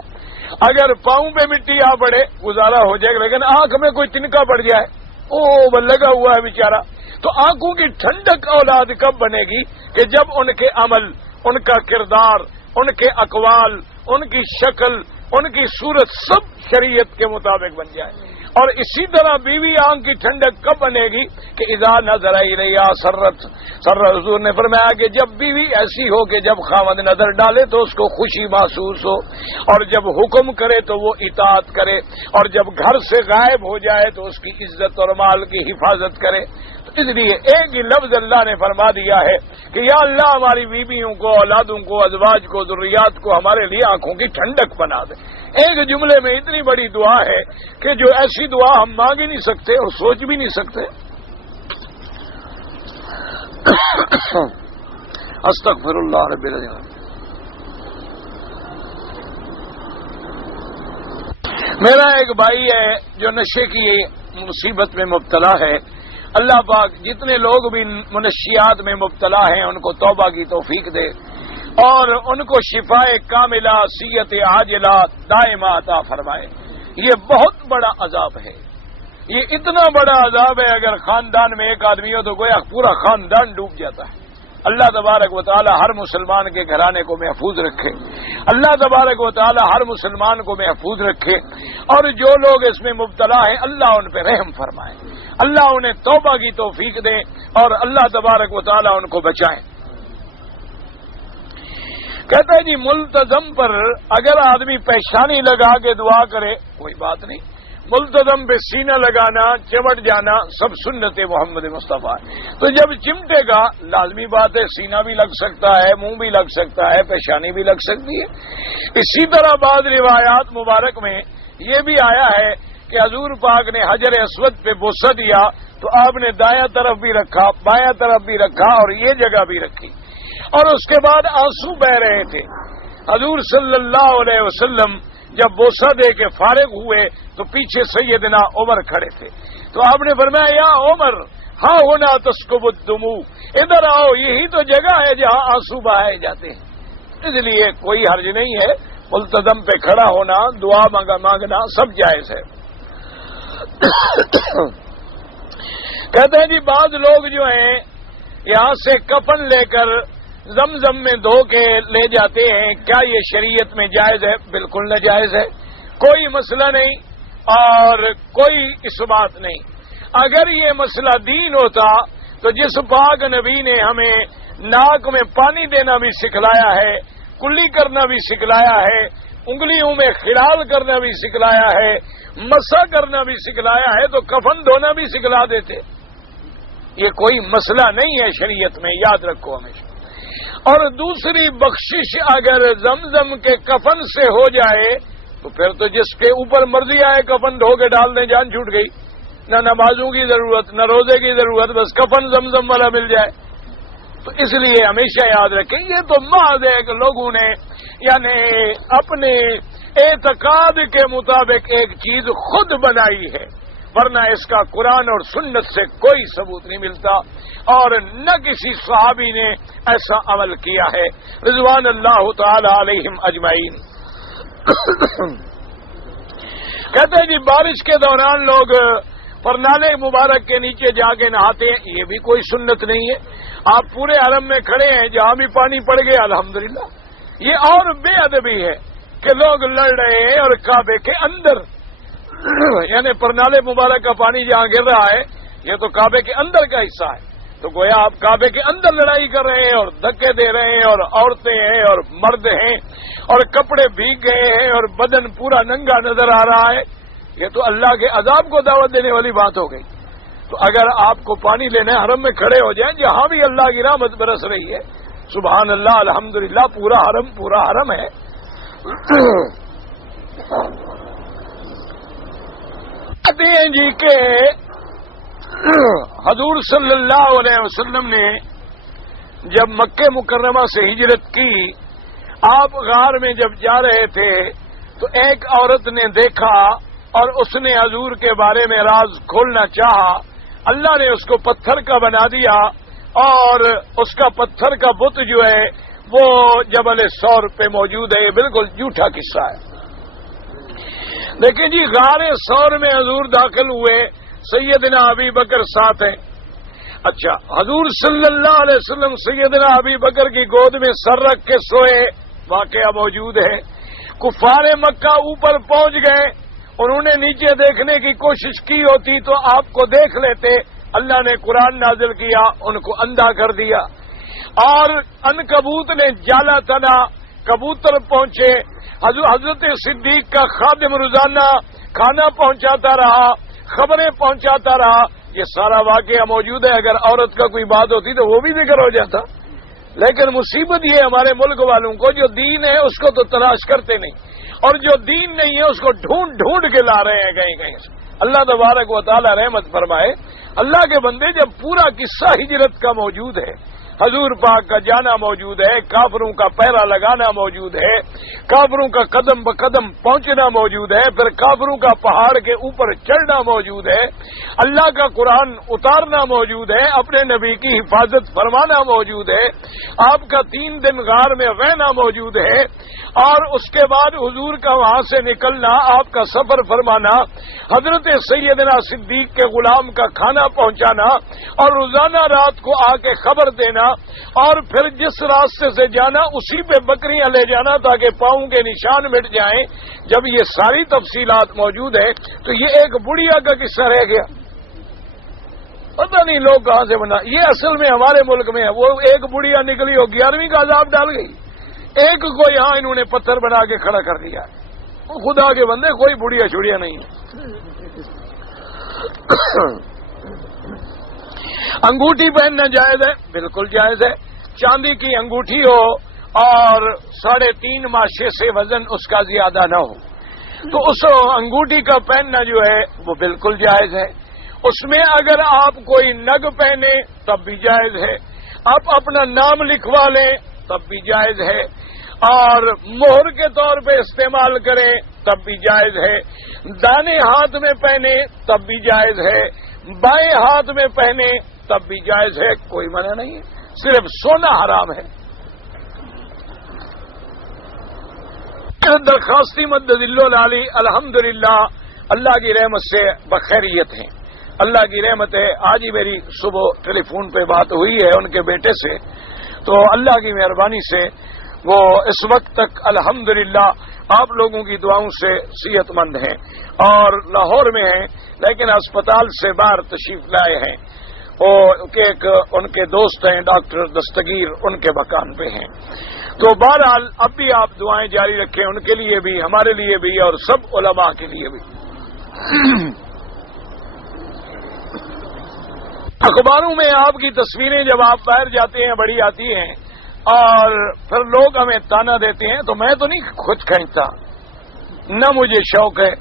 اگر پاؤں پہ مٹی آ پڑے گزارا ہو جائے گا، لیکن آنکھ میں کوئی تنکا پڑ جائے وہ لگا ہوا ہے بیچارہ. تو آنکھوں کی ٹھنڈک اولاد کب بنے گی؟ کہ جب ان کے عمل، ان کا کردار، ان کے اقوال، ان کی شکل، ان کی صورت سب شریعت کے مطابق بن جائے. اور اسی طرح بیوی آنکھ کی ٹھنڈک کب بنے گی؟ کہ اذا نظر الیہا سرت. حضور نے فرمایا کہ جب بیوی ایسی ہو کہ جب خاوند نظر ڈالے تو اس کو خوشی محسوس ہو، اور جب حکم کرے تو وہ اطاعت کرے، اور جب گھر سے غائب ہو جائے تو اس کی عزت اور مال کی حفاظت کرے. تو اس لیے ایک ہی لفظ اللہ نے فرما دیا ہے کہ یا اللہ ہماری بیویوں کو، اولادوں کو، ازواج کو، ذریات کو ہمارے لیے آنکھوں کی ٹھنڈک بنا دے. ایک جملے میں اتنی بڑی دعا ہے کہ جو ایسی دعا ہم مانگ ہی نہیں سکتے اور سوچ بھی نہیں سکتے. استغفر اللہ رب العالمین. میرا ایک بھائی ہے جو نشے کی مصیبت میں مبتلا ہے. اللہ پاک جتنے لوگ بھی منشیات میں مبتلا ہیں ان کو توبہ کی توفیق دے اور ان کو شفاء کاملہ، صحت عاجلہ دائمہ عطا فرمائے. یہ بہت بڑا عذاب ہے، یہ اتنا بڑا عذاب ہے اگر خاندان میں ایک آدمی ہو تو گویا پورا خاندان ڈوب جاتا ہے. اللہ تبارک و تعالی ہر مسلمان کے گھرانے کو محفوظ رکھے. اللہ تبارک و تعالی ہر مسلمان کو محفوظ رکھے، اور جو لوگ اس میں مبتلا ہیں اللہ ان پہ رحم فرمائے، اللہ انہیں توبہ کی توفیق دے اور اللہ تبارک و تعالی ان کو بچائیں. کہتا ہے جی ملتزم پر اگر آدمی پیشانی لگا کے دعا کرے کوئی بات نہیں، ملتزم پہ سینہ لگانا، چمٹ جانا سب سنت محمد مصطفیٰ. تو جب چمٹے گا لازمی بات ہے سینہ بھی لگ سکتا ہے، منہ بھی لگ سکتا ہے، پیشانی بھی لگ سکتی ہے. اسی طرح بعض روایات مبارک میں یہ بھی آیا ہے کہ حضور پاک نے حجر اسود پہ بوسہ دیا تو آپ نے دایاں طرف بھی رکھا، بایاں طرف بھی رکھا اور یہ جگہ بھی رکھی، اور اس کے بعد آنسو بہ رہے تھے۔ حضور صلی اللہ علیہ وسلم جب بوسہ دے کے فارغ ہوئے تو پیچھے سیدنا عمر کھڑے تھے، تو آپ نے فرمایا یا عمر ہاں ہونا تسکب الدموع، ادھر آؤ، یہی تو جگہ ہے جہاں آنسو بہائے جاتے ہیں۔ اس لیے کوئی حرج نہیں ہے، ملتزم پہ کھڑا ہونا، دعا مانگنا سب جائز ہے۔ کہتے ہیں جی بعض لوگ جو ہیں یہاں سے کفن لے کر زمزم میں دھو کے لے جاتے ہیں، کیا یہ شریعت میں جائز ہے؟ بالکل ناجائز ہے، کوئی مسئلہ نہیں اور کوئی اس بات نہیں۔ اگر یہ مسئلہ دین ہوتا تو جس پاک نبی نے ہمیں ناک میں پانی دینا بھی سکھلایا ہے، کلی کرنا بھی سکھلایا ہے، انگلیوں میں خلال کرنا بھی سکھلایا ہے، مسح کرنا بھی سکھلایا ہے، تو کفن دھونا بھی سکھلا دیتے۔ یہ کوئی مسئلہ نہیں ہے شریعت میں، یاد رکھو ہمیشہ۔ اور دوسری بخشش اگر زمزم کے کفن سے ہو جائے تو پھر تو جس کے اوپر مرضی آئے کفن دھو کے ڈال دیں، جان چھوٹ گئی، نہ نمازوں کی ضرورت نہ روزے کی ضرورت، بس کفن زمزم والا مل جائے۔ تو اس لیے ہمیشہ یاد رکھیں یہ تو محض ہے کہ لوگوں نے یعنی اپنے اعتقاد کے مطابق ایک چیز خود بنائی ہے، ورنہ اس کا قرآن اور سنت سے کوئی ثبوت نہیں ملتا، اور نہ کسی صحابی نے ایسا عمل کیا ہے رضوان اللہ تعالی علیہم اجمعین۔ کہتے ہیں جی بارش کے دوران لوگ پرنالے مبارک کے نیچے جا کے نہاتے ہیں، یہ بھی کوئی سنت نہیں ہے۔ آپ پورے حرم میں کھڑے ہیں، جہاں بھی پانی پڑ گیا الحمدللہ۔ یہ اور بے ادبی ہے کہ لوگ لڑ رہے ہیں اور کعبے کے اندر یعنی پرنالے مبارک کا پانی جہاں گر رہا ہے یہ تو کعبے کے اندر کا حصہ ہے، تو گویا آپ کعبے کے اندر لڑائی کر رہے ہیں اور دھکے دے رہے ہیں، اور عورتیں ہیں اور مرد ہیں اور کپڑے بھیگ گئے ہیں اور بدن پورا ننگا نظر آ رہا ہے، یہ تو اللہ کے عذاب کو دعوت دینے والی بات ہو گئی۔ تو اگر آپ کو پانی لینا ہے حرم میں کھڑے ہو جائیں، جہاں بھی اللہ کی رحمت برس رہی ہے، سبحان اللہ الحمدللہ، پورا حرم ہے۔ کہتے ہیں جی کہ حضور صلی اللہ علیہ وسلم نے جب مکہ مکرمہ سے ہجرت کی، آپ غار میں جب جا رہے تھے تو ایک عورت نے دیکھا اور اس نے حضور کے بارے میں راز کھولنا چاہا، اللہ نے اس کو پتھر کا بنا دیا، اور اس کا پتھر کا بت جو ہے وہ جبل ثور پہ موجود ہے۔ یہ بالکل جھوٹا قصہ ہے۔ دیکھیں جی غار ثور میں حضور داخل ہوئے، سیدنا ابی بکر ساتھ ہیں۔ اچھا حضور صلی اللہ علیہ وسلم سیدنا ابی بکر کی گود میں سر رکھ کے سوئے، واقعہ موجود ہے۔ کفار مکہ اوپر پہنچ گئے، انہوں نے نیچے دیکھنے کی کوشش کی ہوتی تو آپ کو دیکھ لیتے، اللہ نے قرآن نازل کیا، ان کو اندھا کر دیا، اور عنکبوت نے جالا تنا، کبوتر پہنچے، حضرت صدیق کا خادم روزانہ کھانا پہنچاتا رہا، خبریں پہنچاتا رہا، یہ سارا واقعہ موجود ہے۔ اگر عورت کا کوئی بات ہوتی تو وہ بھی ذکر ہو جاتا، لیکن مصیبت یہ ہمارے ملک والوں کو، جو دین ہے اس کو تو تلاش کرتے نہیں، اور جو دین نہیں ہے اس کو ڈھونڈ کے لا رہے ہیں کہیں سے۔ اللہ تبارک و تعالی رحمت فرمائے۔ اللہ کے بندے جب پورا قصہ ہجرت کا موجود ہے، حضور پاک کا جانا موجود ہے، کافروں کا پہرا لگانا موجود ہے، کافروں کا قدم بقدم پہنچنا موجود ہے، پھر کافروں کا پہاڑ کے اوپر چڑھنا موجود ہے، اللہ کا قرآن اتارنا موجود ہے، اپنے نبی کی حفاظت فرمانا موجود ہے، آپ کا 3 دن غار میں رہنا موجود ہے، اور اس کے بعد حضور کا وہاں سے نکلنا، آپ کا سفر فرمانا، حضرت سیدنا صدیق کے غلام کا کھانا پہنچانا، اور روزانہ رات کو آ کے خبر دینا، اور پھر جس راستے سے جانا اسی پہ بکریاں لے جانا تاکہ پاؤں کے نشان مٹ جائیں۔ جب یہ ساری تفصیلات موجود ہیں تو یہ ایک بڑھیا کا قصہ رہ گیا، پتہ نہیں لوگ کہاں سے بنا۔ یہ اصل میں ہمارے ملک میں ہے، وہ ایک بڑھیا نکلی ہو 11ویں کا عذاب ڈال گئی، ایک کو یہاں انہوں نے پتھر بنا کے کھڑا کر دیا۔ خدا کے بندے کوئی بڑھیا چھڑیا نہیں ہے۔ انگوٹھی پہننا جائز ہے، بالکل جائز ہے، چاندی کی انگوٹھی ہو اور 3.5 ماشے سے وزن اس کا زیادہ نہ ہو۔ تو اس انگوٹھی کا پہننا جو ہے وہ بالکل جائز ہے. اس میں اگر آپ کوئی نگ پہنے تب بھی جائز ہے, آپ اپنا نام لکھوا لیں تب بھی جائز ہے, اور مہر کے طور پہ استعمال کریں تب بھی جائز ہے, دانے ہاتھ میں پہنے تب بھی جائز ہے, بائیں ہاتھ میں پہنے تب بھی جائز ہے, کوئی منع نہیں ہے, صرف سونا حرام ہے. درخواستی مدد العلی الحمدللہ اللہ کی رحمت سے بخیریت ہیں, اللہ کی رحمت ہے. آج ہی میری صبح ٹیلی فون پہ بات ہوئی ہے ان کے بیٹے سے, تو اللہ کی مہربانی سے وہ اس وقت تک الحمدللہ آپ لوگوں کی دعاؤں سے صحت مند ہیں اور لاہور میں ہیں, لیکن اسپتال سے باہر تشریف لائے ہیں. ان کے دوست ہیں ڈاکٹر دستگیر, ان کے مکان پہ ہیں. تو بہرحال اب بھی آپ دعائیں جاری رکھیں, ان کے لیے بھی, ہمارے لیے بھی, اور سب علماء کے لیے بھی. اخباروں میں آپ کی تصویریں جب آپ باہر جاتے ہیں بڑی آتی ہیں اور پھر لوگ ہمیں تانا دیتے ہیں, تو میں تو نہیں خود کھینچتا, نہ مجھے شوق ہے,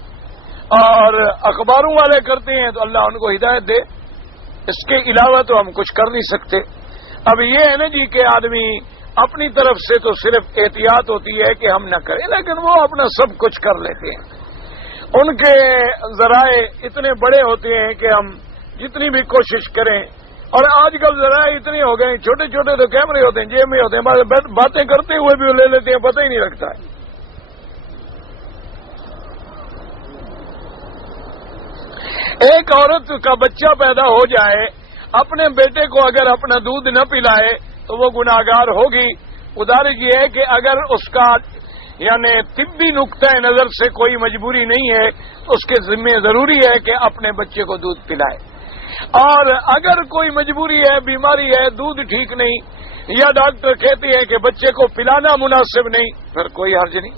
اور اخباروں والے کرتے ہیں تو اللہ ان کو ہدایت دے, اس کے علاوہ تو ہم کچھ کر نہیں سکتے. اب یہ ہے نا جی کہ آدمی اپنی طرف سے تو صرف احتیاط ہوتی ہے کہ ہم نہ کریں, لیکن وہ اپنا سب کچھ کر لیتے ہیں. ان کے ذرائع اتنے بڑے ہوتے ہیں کہ ہم جتنی بھی کوشش کریں, اور آج کل ذرائع اتنے ہو گئے, چھوٹے چھوٹے تو کیمرے ہوتے ہیں, جیب میں ہوتے ہیں, باتیں کرتے ہوئے بھی وہ لے لیتے ہیں, پتہ ہی نہیں لگتا ہے. ایک عورت کا بچہ پیدا ہو جائے, اپنے بیٹے کو اگر اپنا دودھ نہ پلائے تو وہ گناہگار ہوگی. گزارش یہ ہے کہ اگر اس کا یعنی طبی نقطۂ نظر سے کوئی مجبوری نہیں ہے تو اس کے ذمہ ضروری ہے کہ اپنے بچے کو دودھ پلائے, اور اگر کوئی مجبوری ہے, بیماری ہے, دودھ ٹھیک نہیں, یا ڈاکٹر کہتے ہیں کہ بچے کو پلانا مناسب نہیں, پھر کوئی حرج نہیں.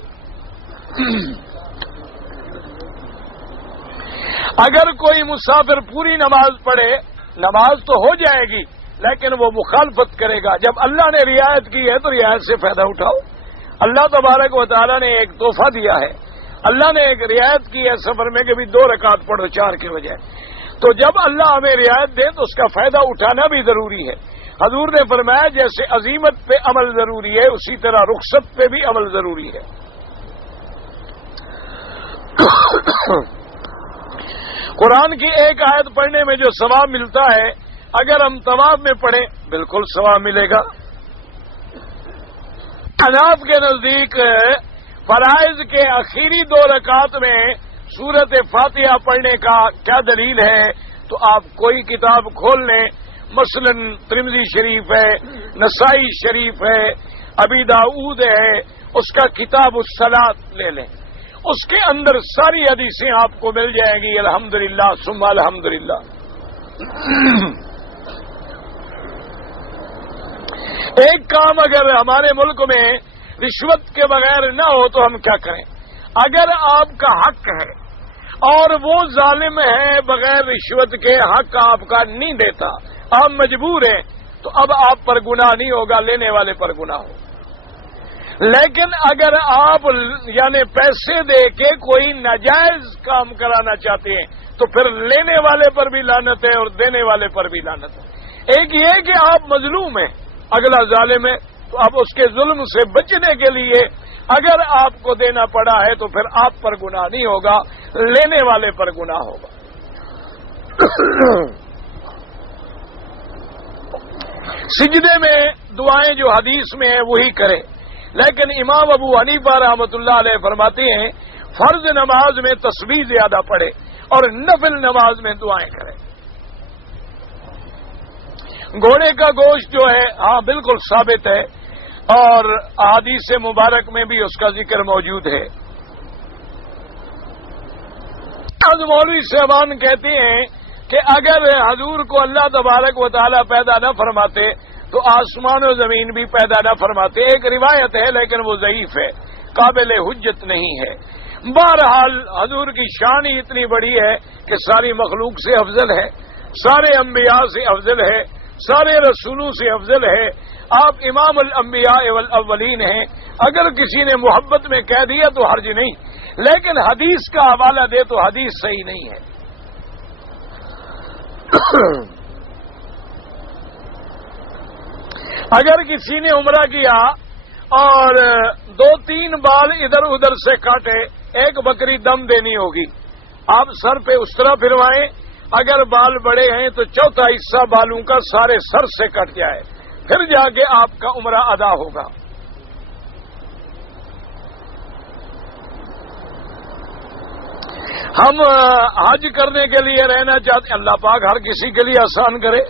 اگر کوئی مسافر پوری نماز پڑھے, نماز تو ہو جائے گی لیکن وہ مخالفت کرے گا. جب اللہ نے رعایت کی ہے تو رعایت سے فائدہ اٹھاؤ. اللہ تبارک و تعالیٰ نے ایک تحفہ دیا ہے, اللہ نے ایک رعایت کی ہے سفر میں کہ بھی 2 رکعت پڑھو 4 کے بجائے. تو جب اللہ ہمیں رعایت دے تو اس کا فائدہ اٹھانا بھی ضروری ہے. حضور نے فرمایا جیسے عزیمت پہ عمل ضروری ہے اسی طرح رخصت پہ بھی عمل ضروری ہے. قرآن کی ایک آیت پڑھنے میں جو ثواب ملتا ہے, اگر ہم طواف میں پڑھیں بالکل ثواب ملے گا. حناف کے نزدیک فرائض کے آخری 2 رکعات میں سورت فاتحہ پڑھنے کا کیا دلیل ہے, تو آپ کوئی کتاب کھول لیں, مثلا ترمذی شریف ہے, نسائی شریف ہے, ابی داؤد ہے, اس کا کتاب الصلاۃ لے لیں, اس کے اندر ساری حدیثیں آپ کو مل جائیں گی. الحمدللہ ثم الحمدللہ. ایک کام اگر ہمارے ملک میں رشوت کے بغیر نہ ہو تو ہم کیا کریں؟ اگر آپ کا حق ہے اور وہ ظالم ہے بغیر رشوت کے حق آپ کا نہیں دیتا, آپ مجبور ہیں, تو اب آپ پر گناہ نہیں ہوگا, لینے والے پر گناہ ہوگا. لیکن اگر آپ یعنی پیسے دے کے کوئی ناجائز کام کرانا چاہتے ہیں تو پھر لینے والے پر بھی لعنت ہے اور دینے والے پر بھی لعنت ہے. ایک یہ کہ آپ مظلوم ہیں, اگلا ظالم ہے, تو اب اس کے ظلم سے بچنے کے لیے اگر آپ کو دینا پڑا ہے تو پھر آپ پر گناہ نہیں ہوگا, لینے والے پر گناہ ہوگا. سجدے میں دعائیں جو حدیث میں ہیں وہی کریں, لیکن امام ابو حنیفہ رحمۃ اللہ علیہ فرماتے ہیں فرض نماز میں تسبیح زیادہ پڑھے اور نفل نماز میں دعائیں کریں. گھوڑے کا گوشت جو ہے ہاں بالکل ثابت ہے, اور احادیث مبارک میں بھی اس کا ذکر موجود ہے. آج مولوی صاحبان کہتے ہیں کہ اگر حضور کو اللہ تبارک و تعالیٰ پیدا نہ فرماتے تو آسمان و زمین بھی پیدا نہ فرماتے. ایک روایت ہے لیکن وہ ضعیف ہے, قابل حجت نہیں ہے. بہرحال حضور کی شان ہی اتنی بڑی ہے کہ ساری مخلوق سے افضل ہے, سارے انبیاء سے افضل ہے, سارے رسولوں سے افضل ہے. آپ امام الانبیاء والاولین ہیں. اگر کسی نے محبت میں کہہ دیا تو حرج نہیں, لیکن حدیث کا حوالہ دے تو حدیث صحیح نہیں ہے. اگر کسی نے عمرہ کیا اور 2-3 بال ادھر ادھر سے کاٹے، ایک بکری دم دینی ہوگی. آپ سر پہ اس طرح پھروائیں، اگر بال بڑے ہیں تو چوتھا حصہ بالوں کا سارے سر سے کٹ جائے، پھر جا کے آپ کا عمرہ ادا ہوگا. ہم حج کرنے کے لیے رہنا چاہتے ہیں، اللہ پاک ہر کسی کے لیے آسان کرے.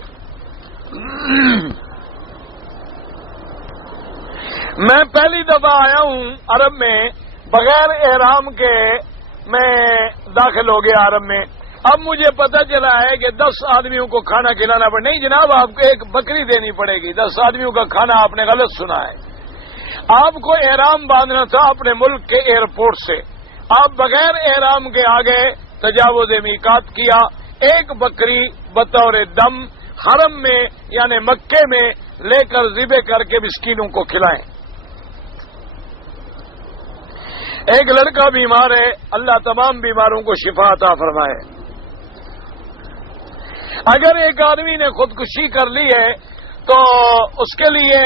میں پہلی دفعہ آیا ہوں عرب میں، بغیر احرام کے میں داخل ہو گیا عرب میں. اب مجھے پتہ چلا ہے کہ 10 آدمیوں کو کھانا کھلانا پڑے. نہیں جناب، آپ کو ایک بکری دینی پڑے گی. 10 آدمیوں کا کھانا آپ نے غلط سنا ہے. آپ کو احرام باندھنا تھا اپنے ملک کے ایئرپورٹ سے. آپ بغیر احرام کے آگے تجاوز میقات کیا. ایک بکری بطور دم حرم میں یعنی مکے میں لے کر ذبح کر کے مسکینوں کو کھلائیں. ایک لڑکا بیمار ہے، اللہ تمام بیماروں کو شفا عطا فرمائے. اگر ایک آدمی نے خودکشی کر لی ہے تو اس کے لیے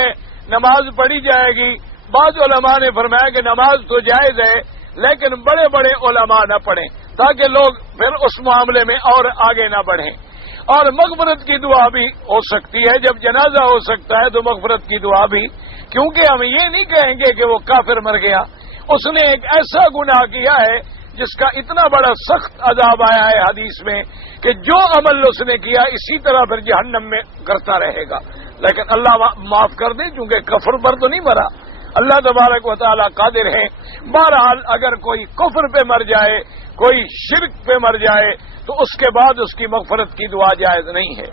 نماز پڑھی جائے گی. بعض علماء نے فرمایا کہ نماز تو جائز ہے لیکن بڑے بڑے علماء نہ پڑھیں تاکہ لوگ پھر اس معاملے میں اور آگے نہ بڑھیں. اور مغفرت کی دعا بھی ہو سکتی ہے. جب جنازہ ہو سکتا ہے تو مغفرت کی دعا بھی، کیونکہ ہم یہ نہیں کہیں گے کہ وہ کافر مر گیا. اس نے ایک ایسا گناہ کیا ہے جس کا اتنا بڑا سخت عذاب آیا ہے حدیث میں کہ جو عمل اس نے کیا اسی طرح پھر جہنم میں کرتا رہے گا. لیکن اللہ معاف کر دے، چونکہ کفر پر تو نہیں مرا. اللہ تبارک و تعالیٰ قادر ہیں. بہرحال اگر کوئی کفر پہ مر جائے، کوئی شرک پہ مر جائے تو اس کے بعد اس کی مغفرت کی دعا جائز نہیں ہے.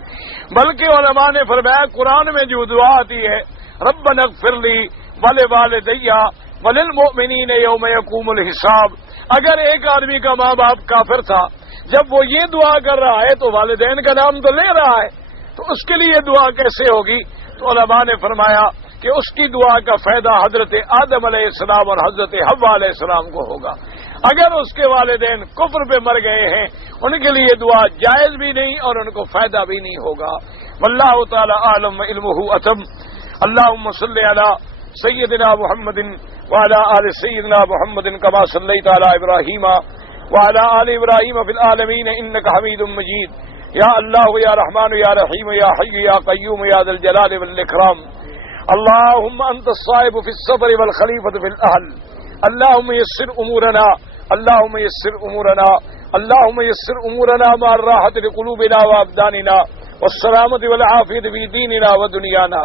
بلکہ علماء نے فرمایا قرآن میں جو دعا آتی ہے ربنا اغفر لی ولوالدی وللمؤمنین یوم یقوم الحساب، اگر ایک آدمی کا ماں باپ کافر تھا، جب وہ یہ دعا کر رہا ہے تو والدین کا نام تو لے رہا ہے، تو اس کے لیے دعا کیسے ہوگی؟ تو علماء نے فرمایا کہ اس کی دعا کا فائدہ حضرت آدم علیہ السلام اور حضرت حوا علیہ السلام کو ہوگا. اگر اس کے والدین کفر پہ مر گئے ہیں ان کے لیے دعا جائز بھی نہیں اور ان کو فائدہ بھی نہیں ہوگا. واللہ تعالی عالم علمہ اتم. اللہم صلی علی سیدنا محمد وعلى آل سيدنا محمد كما صليت على إبراهيم وعلى آل إبراهيم في العالمين إنك حميد مجيد. يا الله يا رحمن يا رحيم يا حي يا قيوم يا ذا الجلال والإكرام. اللهم أنت الصائب في السفر والخليفة في الأهل. اللهم يسر أمورنا، اللهم يسر أمورنا، اللهم يسر أمورنا مع الراحة لقلوبنا وأبداننا والسلامة والعافية في ديننا ودنيانا.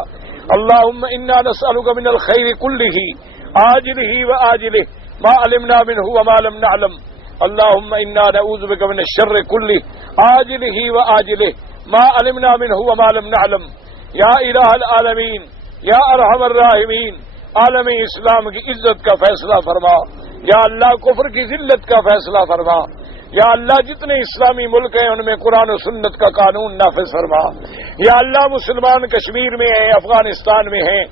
اللهم إنا نسألك من الخير كله عاجله وآجله ما علمنا منه وما لم نعلم. اللهم إنا نعوذ بك من الشر كله عاجله وآجله ما علمنا منه وما لم نعلم. یا الہ العالمین، یا ارحم الراحمین، عالم اسلام کی عزت کا فیصلہ فرما. یا اللہ کفر کی ذلت کا فیصلہ فرما. یا اللہ جتنے اسلامی ملک ہیں ان میں قرآن و سنت کا قانون نافذ فرما. یا اللہ مسلمان کشمیر میں ہیں، افغانستان میں ہیں،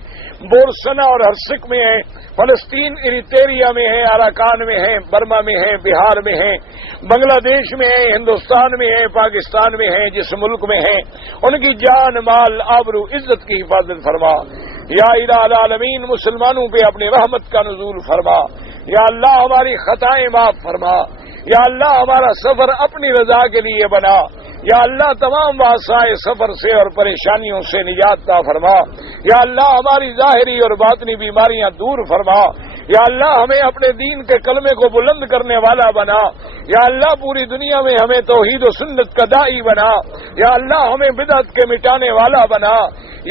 بورسنا اور ہرسک میں ہیں، فلسطین ایریٹریا میں ہیں، اراکان میں ہیں، برما میں ہیں، بہار میں ہیں، بنگلہ دیش میں ہیں، ہندوستان میں ہیں، پاکستان میں ہیں، جس ملک میں ہیں ان کی جان مال آبرو عزت کی حفاظت فرما. یا الہ العالمین مسلمانوں پہ اپنی رحمت کا نزول فرما. یا اللہ ہماری خطائیں معاف فرما. یا اللہ ہمارا سفر اپنی رضا کے لیے بنا. یا اللہ تمام وسائل سفر سے اور پریشانیوں سے نجات عطا فرما. یا اللہ ہماری ظاہری اور باطنی بیماریاں دور فرما. یا اللہ ہمیں اپنے دین کے کلمے کو بلند کرنے والا بنا. یا اللہ پوری دنیا میں ہمیں توحید و سنت کا داعی بنا. یا اللہ ہمیں بدعت کے مٹانے والا بنا.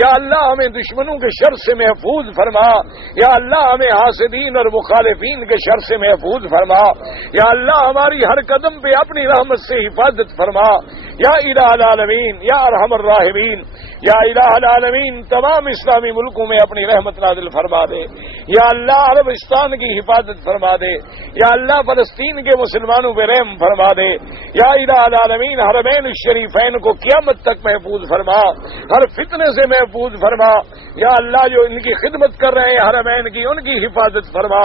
یا اللہ ہمیں دشمنوں کے شر سے محفوظ فرما. یا اللہ ہمیں حاسدین اور مخالفین کے شر سے محفوظ فرما. یا اللہ ہماری ہر قدم پہ اپنی رحمت سے حفاظت فرما. یا الہ العالمین یا ارحم الراحمین، یا الہ العالمین تمام اسلامی ملکوں میں اپنی رحمت نازل فرما دے، یا اللہ عربستان کی حفاظت فرما دے، یا اللہ فلسطین کے مسلمانوں پہ رحم فرما دے، یا الہ العالمین حرمین الشریفین کو قیامت تک محفوظ فرما، ہر فتنے سے محفوظ فرما، یا اللہ جو ان کی خدمت کر رہے ہیں حرمین کی ان کی حفاظت فرما،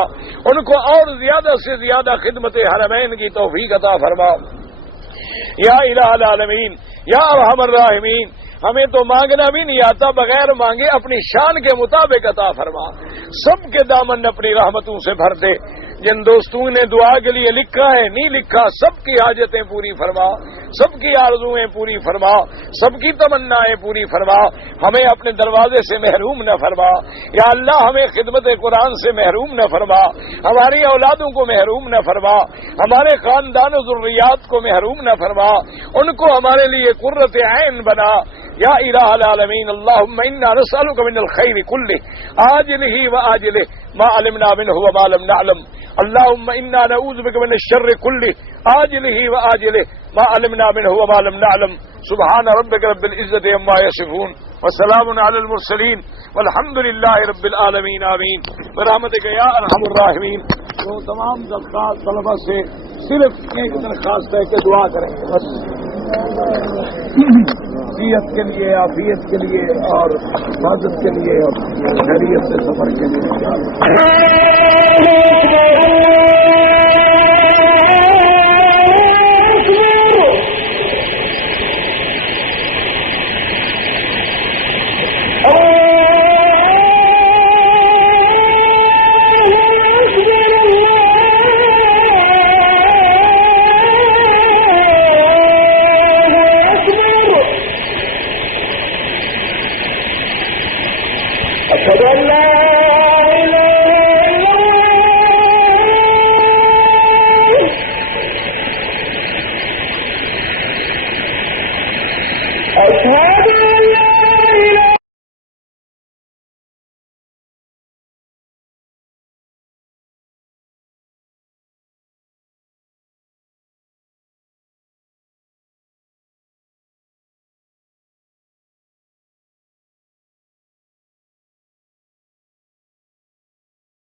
ان کو اور زیادہ سے زیادہ خدمت حرمین کی توفیق عطا فرما، یا الہ العالمین یا ارحم الراحمین ہمیں تو مانگنا بھی نہیں آتا، بغیر مانگے اپنی شان کے مطابق عطا فرما، سب کے دامن اپنی رحمتوں سے بھر دے، جن دوستوں نے دعا کے لیے لکھا ہے نہیں لکھا سب کی حاجتیں پوری فرما، سب کی آرزویں پوری فرما، سب کی تمنائیں پوری فرما، ہمیں اپنے دروازے سے محروم نہ فرما، یا اللہ ہمیں خدمت قرآن سے محروم نہ فرما، ہماری اولادوں کو محروم نہ فرما، ہمارے خاندان و ذریات کو محروم نہ فرما، ان کو ہمارے لیے قرۃ عین بنا، یا الہ العالمین اللہم انا نسألک من الخیر کلہ عاجلہ وآجلہ ما علمنا منہ وما لم نعلم، اللہم انا نعوذ بک من الشر کلہ عاجلہ وآجلہ ما علمنا منہ وما لم نعلم، سبحان ربک رب العزت عما یصفون وسلام علی المرسلین والحمد للہ رب العالمین، آمین برحمتک یا ارحم الراحمین۔ تو تمام درخواست طلبہ سے صرف ایک درخواست ہے کہ دعا کریں بس، صحت کے لیے، عافیت کے لیے اور حفاظت کے لیے اور خیریت سے سفر کے لیے۔